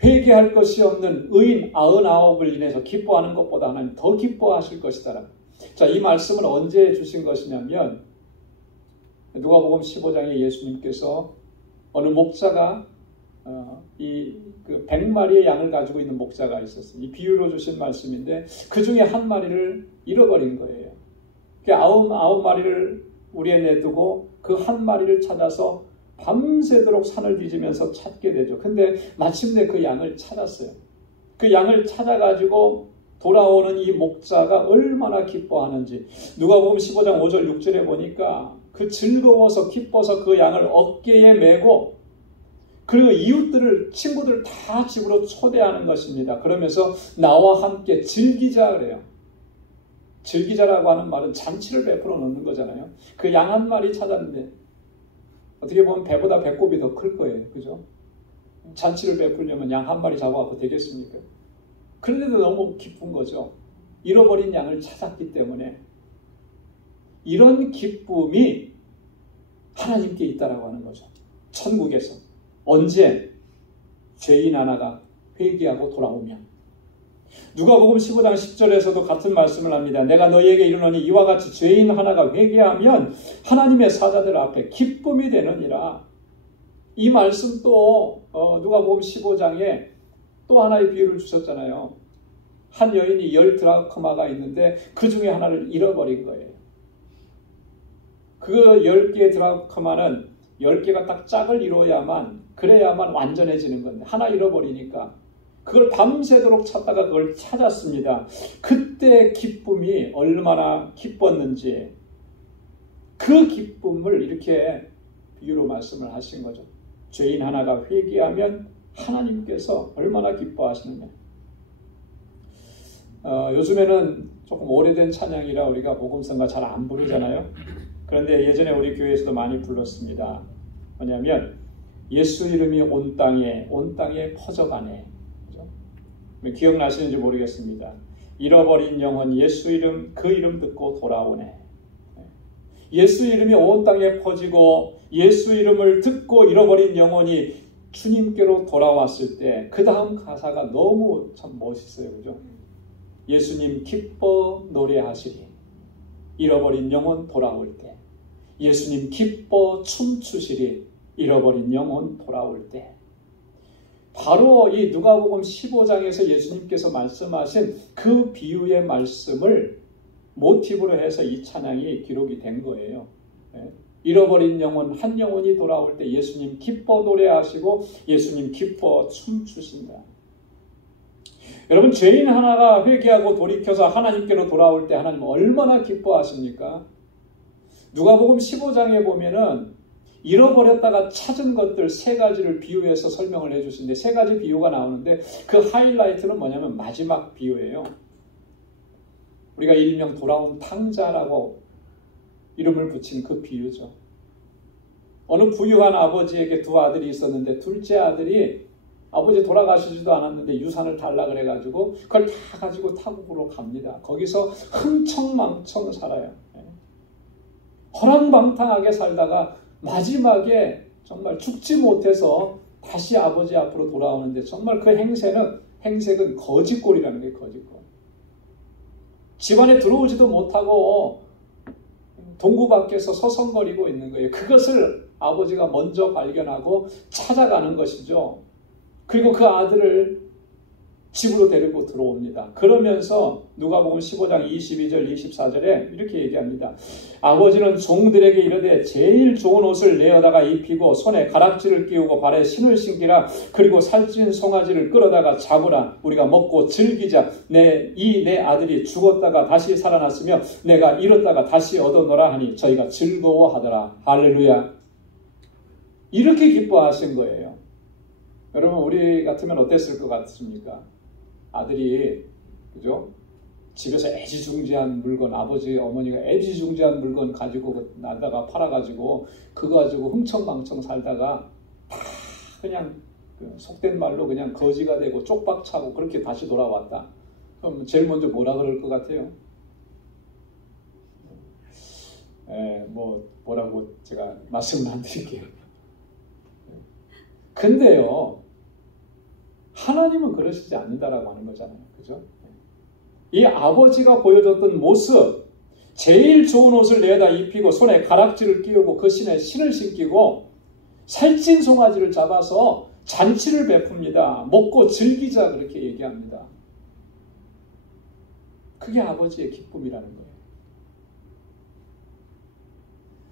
회개할 것이 없는 의인 99을 인해서 기뻐하는 것보다 하나님 더 기뻐하실 것이다. 자, 이 말씀을 언제 주신 것이냐면 누가복음 15장에 예수님께서 어느 목자가 그 100마리의 양을 가지고 있는 목자가 있었어요. 이 비유로 주신 말씀인데 그 중에 한 마리를 잃어버린 거예요. 99마리를 우리에 내두고 그 한 마리를 찾아서 밤새도록 산을 뒤지면서 찾게 되죠. 근데 마침내 그 양을 찾았어요. 그 양을 찾아가지고 돌아오는 이 목자가 얼마나 기뻐하는지 누가복음 15장 5절 6절에 보니까 그 즐거워서 기뻐서 그 양을 어깨에 메고 그리고 이웃들을 친구들 다 집으로 초대하는 것입니다. 그러면서 나와 함께 즐기자 그래요. 즐기자라고 하는 말은 잔치를 베풀어 놓는 거잖아요. 그 양 한 마리 찾았는데 어떻게 보면 배보다 배꼽이 더 클 거예요. 그죠? 잔치를 베풀려면 양 한 마리 잡아갖고 되겠습니까? 그런데도 너무 기쁜 거죠. 잃어버린 양을 찾았기 때문에 이런 기쁨이 하나님께 있다라고 하는 거죠. 천국에서. 언제? 죄인 하나가 회개하고 돌아오면. 누가복음 15장 10절에서도 같은 말씀을 합니다. 내가 너희에게 이르노니 이와 같이 죄인 하나가 회개하면 하나님의 사자들 앞에 기쁨이 되느니라. 이 말씀 또 누가복음 15장에 또 하나의 비유를 주셨잖아요. 한 여인이 10드라크마가 있는데 그 중에 하나를 잃어버린 거예요. 그 10개의 드라크마는 10개가 딱 짝을 이루어야만 그래야만 완전해지는 건데 하나 잃어버리니까 그걸 밤새도록 찾다가 그걸 찾았습니다. 그때 기쁨이 얼마나 기뻤는지 그 기쁨을 이렇게 비유로 말씀을 하신 거죠. 죄인 하나가 회개하면 하나님께서 얼마나 기뻐하시느냐. 요즘에는 조금 오래된 찬양이라 우리가 복음성가 잘 안 부르잖아요. 그런데 예전에 우리 교회에서도 많이 불렀습니다. 뭐냐면 예수 이름이 온 땅에 퍼져가네. 그죠? 기억나시는지 모르겠습니다. 잃어버린 영혼 예수 이름 그 이름 듣고 돌아오네. 예수 이름이 온 땅에 퍼지고 예수 이름을 듣고 잃어버린 영혼이 주님께로 돌아왔을 때 그 다음 가사가 너무 참 멋있어요. 그죠? 예수님 기뻐 노래하시리. 잃어버린 영혼 돌아올 때. 예수님 기뻐 춤추시리. 잃어버린 영혼 돌아올 때. 바로 이 누가복음 15장에서 예수님께서 말씀하신 그 비유의 말씀을 모티브로 해서 이 찬양이 기록이 된 거예요. 잃어버린 영혼 한 영혼이 돌아올 때 예수님 기뻐 노래하시고 예수님 기뻐 춤추신다. 여러분, 죄인 하나가 회개하고 돌이켜서 하나님께로 돌아올 때 하나님 얼마나 기뻐하십니까? 누가복음 15장에 보면은 잃어버렸다가 찾은 것들 세 가지를 비유해서 설명을 해주시는데 세 가지 비유가 나오는데 그 하이라이트는 뭐냐면 마지막 비유예요. 우리가 일명 돌아온 탕자라고 이름을 붙인 그 비유죠. 어느 부유한 아버지에게 두 아들이 있었는데 둘째 아들이 아버지 돌아가시지도 않았는데 유산을 달라 그래가지고 그걸 다 가지고 타국으로 갑니다. 거기서 흥청망청 살아요. 허랑방탕하게 살다가 마지막에 정말 죽지 못해서 다시 아버지 앞으로 돌아오는데 정말 그 행색은 거짓골이라는 게 거짓골. 집안에 들어오지도 못하고 동구 밖에서 서성거리고 있는 거예요. 그것을 아버지가 먼저 발견하고 찾아가는 것이죠. 그리고 그 아들을 집으로 데리고 들어옵니다. 그러면서 누가복음 15장 22절 24절에 이렇게 얘기합니다. 아버지는 종들에게 이르되 제일 좋은 옷을 내어다가 입히고 손에 가락지를 끼우고 발에 신을 신기라. 그리고 살찐 송아지를 끌어다가 잡으라. 우리가 먹고 즐기자. 내 아들이 죽었다가 다시 살아났으며 내가 잃었다가 다시 얻어노라 하니 저희가 즐거워하더라. 할렐루야. 이렇게 기뻐하신 거예요. 여러분, 우리 같으면 어땠을 것 같습니까? 아들이, 그죠? 집에서 애지중지한 물건, 아버지, 어머니가 애지중지한 물건 가지고 나다가 팔아가지고 그거 가지고 흥청망청 살다가 다 그냥 속된 말로 그냥 거지가 되고 쪽박 차고 그렇게 다시 돌아왔다. 그럼 제일 먼저 뭐라 그럴 것 같아요? 뭐라고 제가 말씀을 안 드릴게요. 근데요, 하나님은 그러시지 않는다라고 하는 거잖아요. 그죠? 이 아버지가 보여줬던 모습, 제일 좋은 옷을 내다 입히고 손에 가락지를 끼우고 그 신에 신을 신기고 살찐 송아지를 잡아서 잔치를 베풉니다. 먹고 즐기자 그렇게 얘기합니다. 그게 아버지의 기쁨이라는 거예요.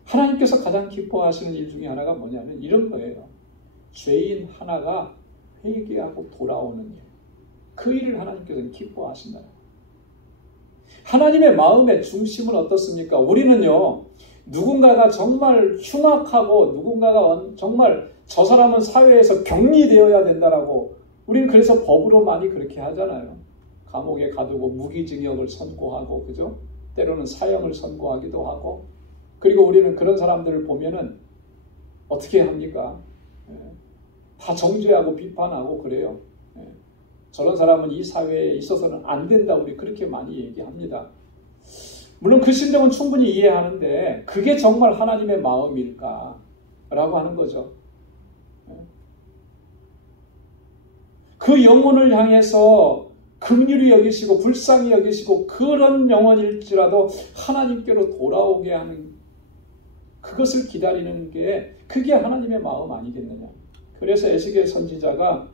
하나님께서 가장 기뻐하시는 일 중에 하나가 뭐냐면 이런 거예요. 죄인 하나가 회개하고 돌아오는 일. 그 일을 하나님께서는 기뻐하신다. 하나님의 마음의 중심은 어떻습니까? 우리는요, 누군가가 정말 흉악하고 누군가가 정말 저 사람은 사회에서 격리되어야 된다라고 우리는 그래서 법으로 많이 그렇게 하잖아요. 감옥에 가두고 무기징역을 선고하고, 그죠? 때로는 사형을 선고하기도 하고. 그리고 우리는 그런 사람들을 보면은 어떻게 합니까? 다 정죄하고 비판하고 그래요. 저런 사람은 이 사회에 있어서는 안 된다. 우리 그렇게 많이 얘기합니다. 물론 그 심정은 충분히 이해하는데 그게 정말 하나님의 마음일까? 라고 하는 거죠. 그 영혼을 향해서 긍휼히 여기시고 불쌍히 여기시고 그런 영혼일지라도 하나님께로 돌아오게 하는 그것을 기다리는 게 그게 하나님의 마음 아니겠느냐. 그래서 에스겔 선지자가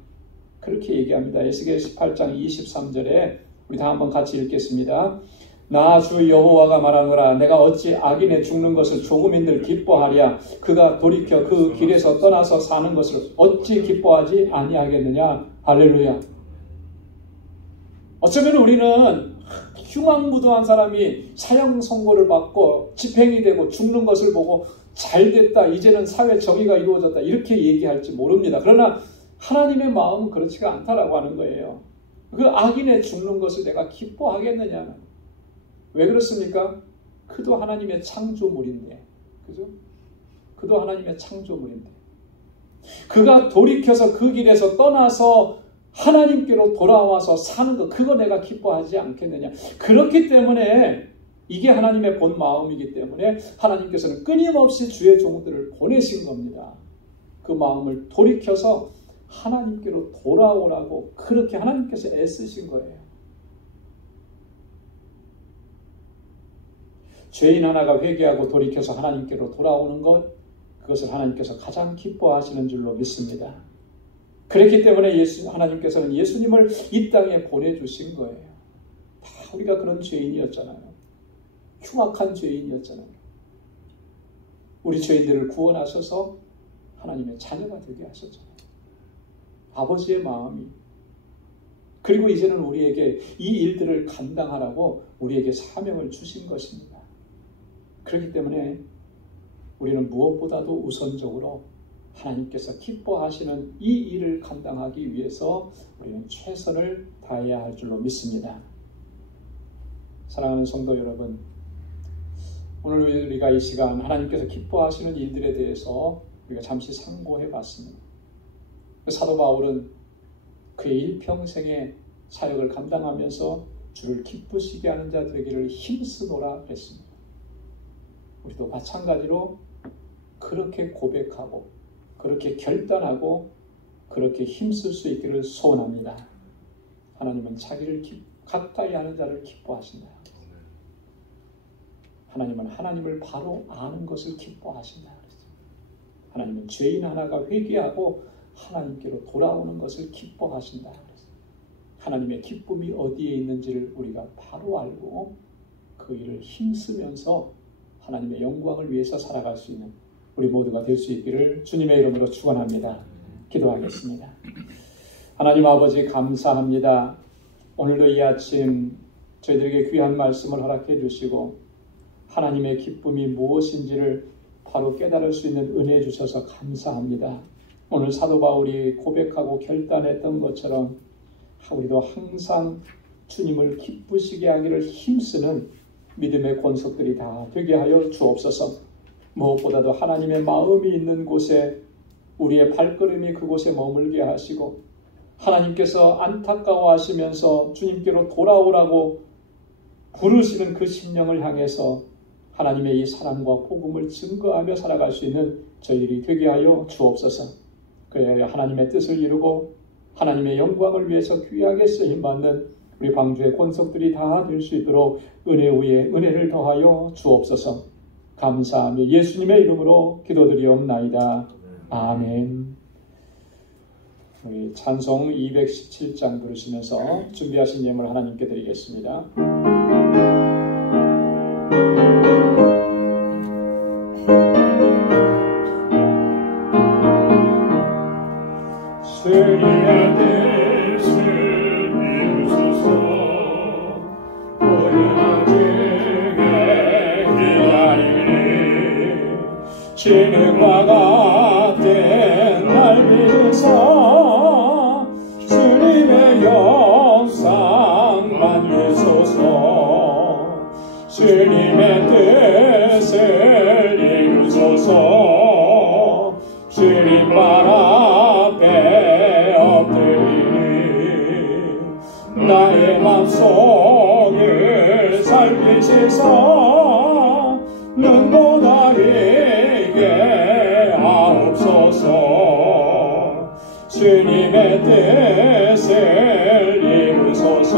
그렇게 얘기합니다. 에스겔 18장 23절에 우리 다 한번 같이 읽겠습니다. 나 주 여호와가 말하노라. 내가 어찌 악인의 죽는 것을 조금인들 기뻐하랴. 그가 돌이켜 그 길에서 떠나서 사는 것을 어찌 기뻐하지 아니하겠느냐. 할렐루야. 어쩌면 우리는 흉악무도한 사람이 사형 선고를 받고 집행이 되고 죽는 것을 보고 잘됐다, 이제는 사회 정의가 이루어졌다, 이렇게 얘기할지 모릅니다. 그러나 하나님의 마음은 그렇지가 않다라고 하는 거예요. 그 악인의 죽는 것을 내가 기뻐하겠느냐. 왜 그렇습니까? 그도 하나님의 창조물인데, 그죠? 그도 하나님의 창조물인데, 그가 돌이켜서 그 길에서 떠나서 하나님께로 돌아와서 사는 것, 그거 내가 기뻐하지 않겠느냐. 그렇기 때문에 이게 하나님의 본 마음이기 때문에 하나님께서는 끊임없이 주의 종들을 보내신 겁니다. 그 마음을 돌이켜서 하나님께로 돌아오라고 그렇게 하나님께서 애쓰신 거예요. 죄인 하나가 회개하고 돌이켜서 하나님께로 돌아오는 것, 그것을 하나님께서 가장 기뻐하시는 줄로 믿습니다. 그렇기 때문에 하나님께서는 예수님을 이 땅에 보내주신 거예요. 다 우리가 그런 죄인이었잖아요. 흉악한 죄인이었잖아요. 우리 죄인들을 구원하셔서 하나님의 자녀가 되게 하셨잖아요. 아버지의 마음이. 그리고 이제는 우리에게 이 일들을 감당하라고 우리에게 사명을 주신 것입니다. 그렇기 때문에 우리는 무엇보다도 우선적으로 하나님께서 기뻐하시는 이 일을 감당하기 위해서 우리는 최선을 다해야 할 줄로 믿습니다. 사랑하는 성도 여러분, 오늘 우리가 이 시간 하나님께서 기뻐하시는 일들에 대해서 우리가 잠시 상고해 봤습니다. 사도 바울은 그의 일평생의 사역을 감당하면서 주를 기쁘시게 하는 자 되기를 힘쓰노라 그랬습니다. 우리도 마찬가지로 그렇게 고백하고 그렇게 결단하고 그렇게 힘쓸 수 있기를 소원합니다. 하나님은 자기를 가까이 하는 자를 기뻐하신다. 하나님은 하나님을 바로 아는 것을 기뻐하신다. 하나님은 죄인 하나가 회개하고 하나님께로 돌아오는 것을 기뻐하신다. 하나님의 기쁨이 어디에 있는지를 우리가 바로 알고 그 일을 힘쓰면서 하나님의 영광을 위해서 살아갈 수 있는 우리 모두가 될 수 있기를 주님의 이름으로 축원합니다. 기도하겠습니다. 하나님 아버지 감사합니다. 오늘도 이 아침 저희들에게 귀한 말씀을 허락해 주시고 하나님의 기쁨이 무엇인지를 바로 깨달을 수 있는 은혜 주셔서 감사합니다. 오늘 사도 바울이 고백하고 결단했던 것처럼 우리도 항상 주님을 기쁘시게 하기를 힘쓰는 믿음의 권속들이 다 되게 하여 주옵소서. 무엇보다도 하나님의 마음이 있는 곳에 우리의 발걸음이 그곳에 머물게 하시고 하나님께서 안타까워하시면서 주님께로 돌아오라고 부르시는 그 심령을 향해서 하나님의 이 사랑과 복음을 증거하며 살아갈 수 있는 저희들이 되게 하여 주옵소서. 그래야 하나님의 뜻을 이루고 하나님의 영광을 위해서 귀하게 쓰임받는 우리 방주의 권속들이 다 될 수 있도록 은혜 위에 은혜를 더하여 주옵소서. 감사하며 예수님의 이름으로 기도드리옵나이다. 아멘. 우리 찬송 217장 부르시면서 준비하신 예물 하나님께 드리겠습니다. 주님의 뜻을 이루소서. 오연하게 기다리니 진흙과 같은 날 믿으사 주님의 영상만 주소서. 주님의 뜻을 이루소서. 주님 발 앞에 엎드리니 나의 맘속을 살피시사 눈보다 위게 하옵소서. 주님의 뜻을 이루소서.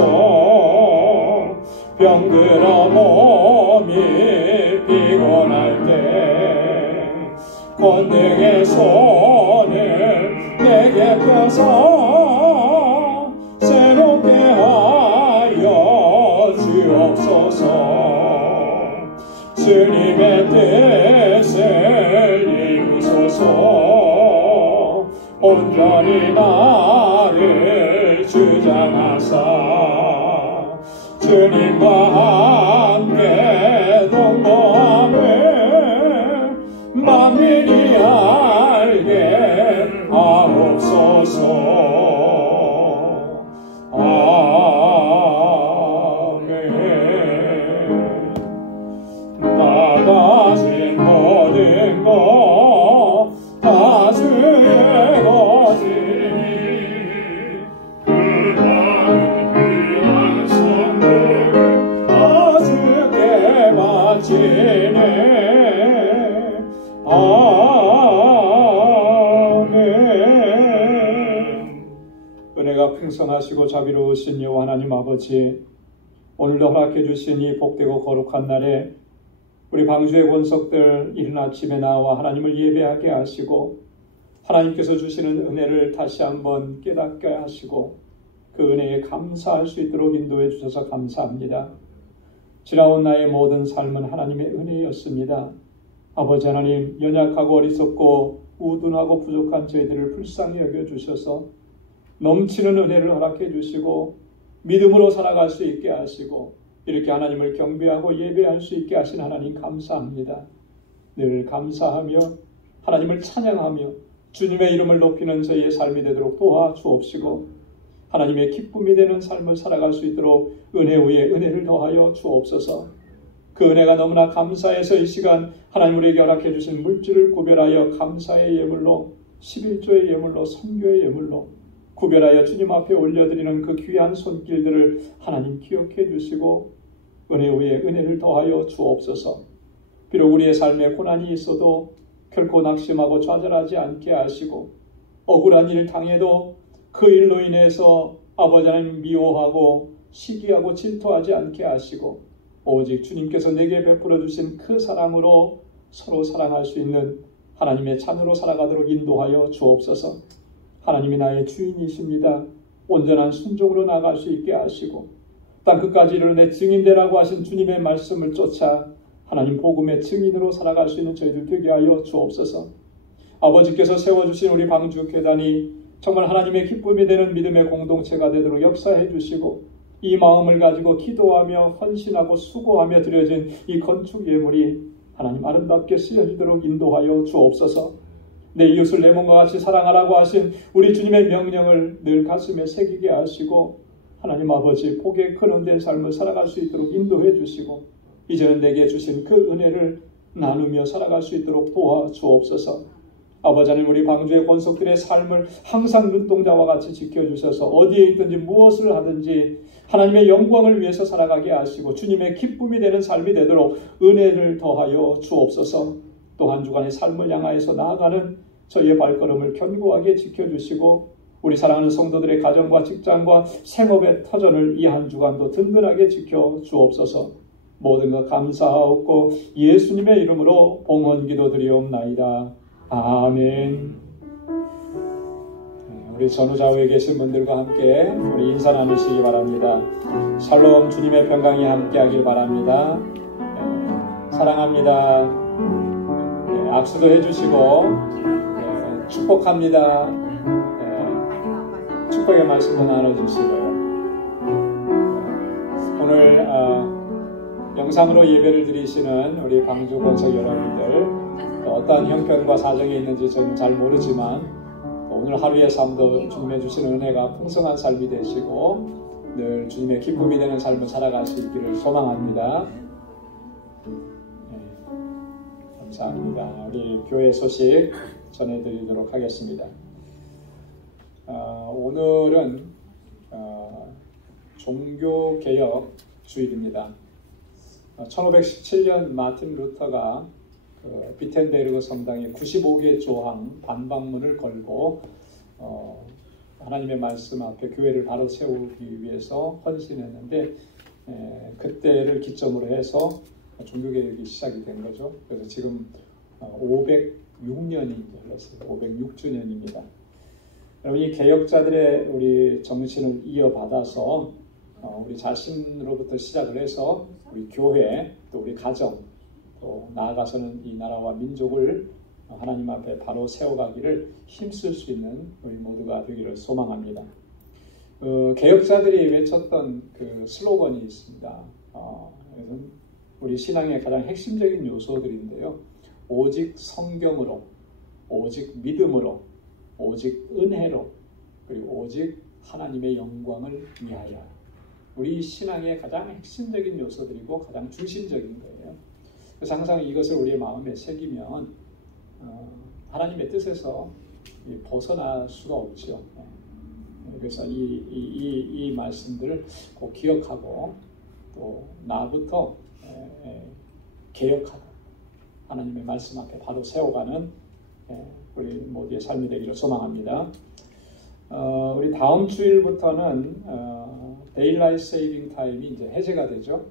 병들어 몸이 피곤할 때 권능의 손을 내게 펴서 새롭게 하여 주옵소서. 주님의 뜻을 이루소서. 온전히 나를 주장하사 주님과 함께 동거함을 만민이 알게 하옵소서. 가진 모든 것 다 주의 것이니 그 많은 귀한 선물을 다 주께 바치네. 아멘. 은혜가 풍성하시고 자비로우신 여호와 하나님 아버지, 오늘도 허락해 주신 이 복되고 거룩한 날에 우리 방주의 권속들 이른 아침에 나와 하나님을 예배하게 하시고 하나님께서 주시는 은혜를 다시 한번 깨닫게 하시고 그 은혜에 감사할 수 있도록 인도해 주셔서 감사합니다. 지나온 나의 모든 삶은 하나님의 은혜였습니다. 아버지 하나님, 연약하고 어리석고 우둔하고 부족한 저희들을 불쌍히 여겨주셔서 넘치는 은혜를 허락해 주시고 믿음으로 살아갈 수 있게 하시고 이렇게 하나님을 경배하고 예배할 수 있게 하신 하나님 감사합니다. 늘 감사하며 하나님을 찬양하며 주님의 이름을 높이는 저희의 삶이 되도록 도와주옵시고 하나님의 기쁨이 되는 삶을 살아갈 수 있도록 은혜 위에 은혜를 더하여 주옵소서. 그 은혜가 너무나 감사해서 이 시간 하나님 우리에게 허락해 주신 물질을 구별하여 감사의 예물로, 11조의 예물로, 선교의 예물로 구별하여 주님 앞에 올려드리는 그 귀한 손길들을 하나님 기억해 주시고 은혜 위에 은혜를 더하여 주옵소서. 비록 우리의 삶에 고난이 있어도 결코 낙심하고 좌절하지 않게 하시고 억울한 일 당해도 그 일로 인해서 아버지 하나님 미워하고 시기하고 질투하지 않게 하시고 오직 주님께서 내게 베풀어 주신 그 사랑으로 서로 사랑할 수 있는 하나님의 자녀로 살아가도록 인도하여 주옵소서. 하나님이 나의 주인이십니다. 온전한 순종으로 나아갈 수 있게 하시고 땅 끝까지 이르러 내 증인되라고 하신 주님의 말씀을 쫓아 하나님 복음의 증인으로 살아갈 수 있는 저희들 되게 하여 주옵소서. 아버지께서 세워주신 우리 방주교단이 정말 하나님의 기쁨이 되는 믿음의 공동체가 되도록 역사해 주시고 이 마음을 가지고 기도하며 헌신하고 수고하며 드려진 이 건축 예물이 하나님 아름답게 쓰여지도록 인도하여 주옵소서. 내 이웃을 내 몸과 같이 사랑하라고 하신 우리 주님의 명령을 늘 가슴에 새기게 하시고 하나님 아버지 복의 근원된 삶을 살아갈 수 있도록 인도해 주시고 이제는 내게 주신 그 은혜를 나누며 살아갈 수 있도록 도와주옵소서. 아버지 하나님, 우리 방주의 권속들의 삶을 항상 눈동자와 같이 지켜주셔서 어디에 있든지 무엇을 하든지 하나님의 영광을 위해서 살아가게 하시고 주님의 기쁨이 되는 삶이 되도록 은혜를 더하여 주옵소서. 또 한 주간의 삶을 향하여서 나아가는 저희의 발걸음을 견고하게 지켜주시고 우리 사랑하는 성도들의 가정과 직장과 생업의 터전을 이 한 주간도 든든하게 지켜주옵소서. 모든 것 감사하옵고 예수님의 이름으로 봉헌 기도드리옵나이다. 아멘. 우리 전후좌우에 계신 분들과 함께 우리 인사 나누시기 바랍니다. 샬롬, 주님의 평강이 함께하길 바랍니다. 사랑합니다. 악수도 해주시고 축복합니다. 축복의 말씀도 나눠주시고요. 오늘 영상으로 예배를 드리시는 우리 방주 권석 여러분들, 어떠한 형편과 사정이 있는지 저는 잘 모르지만 오늘 하루의 삶도 주님의 주시는 은혜가 풍성한 삶이 되시고 늘 주님의 기쁨이 되는 삶을 살아갈 수 있기를 소망합니다. 감사합니다. 우리 교회 소식 전해드리도록 하겠습니다. 오늘은 종교개혁 주일입니다. 1517년 마틴 루터가 비텐베르그 성당에 95개 조항 반박문을 걸고 하나님의 말씀 앞에 교회를 바로 세우기 위해서 헌신했는데 그때를 기점으로 해서 종교개혁이 시작이 된 거죠. 그래서 지금 506년이 흘렀어요. 506주년입니다. 여러분, 이 개혁자들의 우리 정신을 이어받아서 우리 자신으로부터 시작을 해서 우리 교회, 또 우리 가정, 또 나아가서는 이 나라와 민족을 하나님 앞에 바로 세워가기를 힘쓸 수 있는 우리 모두가 되기를 소망합니다. 개혁자들이 외쳤던 그 슬로건이 있습니다. 그래서 우리 신앙의 가장 핵심적인 요소들인데요. 오직 성경으로, 오직 믿음으로, 오직 은혜로, 그리고 오직 하나님의 영광을 위하여. 우리 신앙의 가장 핵심적인 요소들이고 가장 중심적인 거예요. 그래서 항상 이것을 우리의 마음에 새기면 하나님의 뜻에서 벗어날 수가 없죠. 그래서 이 말씀들을 꼭 기억하고 또 나부터 개혁하고 하나님의 말씀 앞에 바로 세워가는 우리 모두의 삶이 되기를 소망합니다. 우리 다음 주일부터는 데일라이트 세이빙 타임이 이제 해제가 되죠.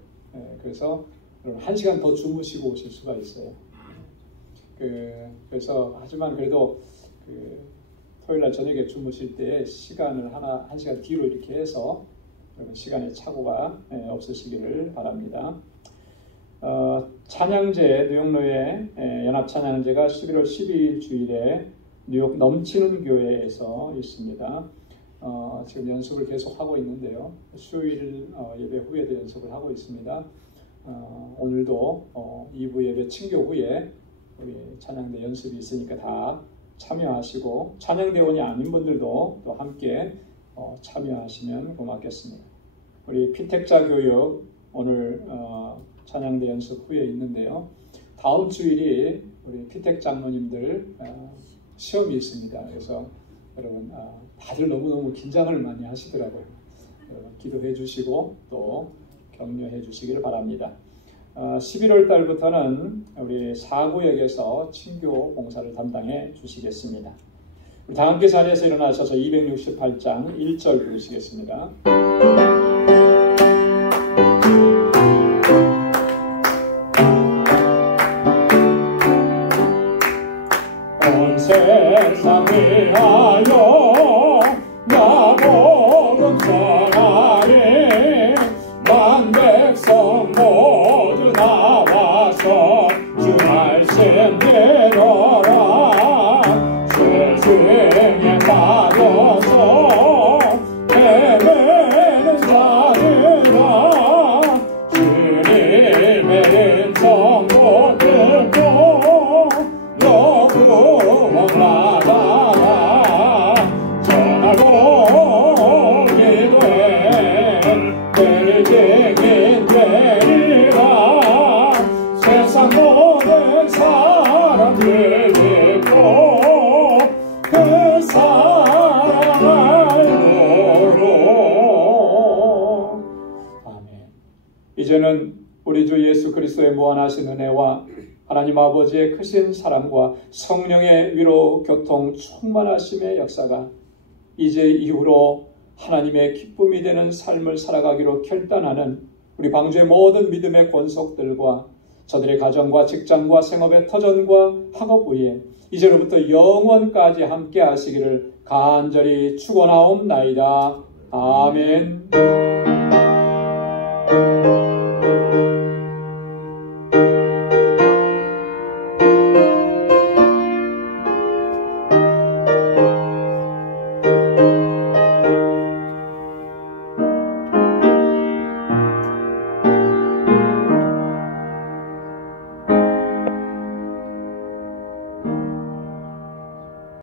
그래서 1시간 더 주무시고 오실 수가 있어요. 그래서 하지만 그래도 토요일날 저녁에 주무실 때 시간을 1시간 뒤로 이렇게 해서 시간에 착오가 없으시기를 바랍니다. 찬양제, 뉴욕노예 연합찬양제가 11월 12일 주일에 뉴욕 넘치는 교회에서 있습니다. 지금 연습을 계속 하고 있는데요. 수요일 예배 후에도 연습을 하고 있습니다. 오늘도 2부 예배 친교 후에 우리 찬양대 연습이 있으니까 다 참여하시고 찬양대원이 아닌 분들도 또 함께 참여하시면 고맙겠습니다. 우리 피택자 교육 오늘 찬양대 연습 후에 있는데요. 다음 주일이 우리 피택 장로님들 시험이 있습니다. 그래서 여러분 다들 너무너무 긴장을 많이 하시더라고요. 기도해 주시고 또 격려해 주시기를 바랍니다. 11월 달부터는 우리 사구역에서 친교 봉사를 담당해 주시겠습니다. 우리 다 함께 자리에서 일어나셔서 268장 1절 부르시겠습니다. 온 세상 위하여 나보고 전하리 만 백성 모두 나와서 주 말씀 들어라 세상에 빠져서 헤매는 자들아 주님의 음성 못 듣고 구원받아라 전하고 기도해 때를 증인 되리라 세상 모든 사람들 믿고 그 사랑 알도록. 아멘. 이제는 우리 주 예수 그리스도의 무한하신 은혜와 하나님 아버지의 크신 사랑과 성령의 위로 교통 충만하심의 역사가 이제 이후로 하나님의 기쁨이 되는 삶을 살아가기로 결단하는 우리 방주의 모든 믿음의 권속들과 저들의 가정과 직장과 생업의 터전과 학업 위에 이제로부터 영원까지 함께 하시기를 간절히 축원하옵나이다. 아멘.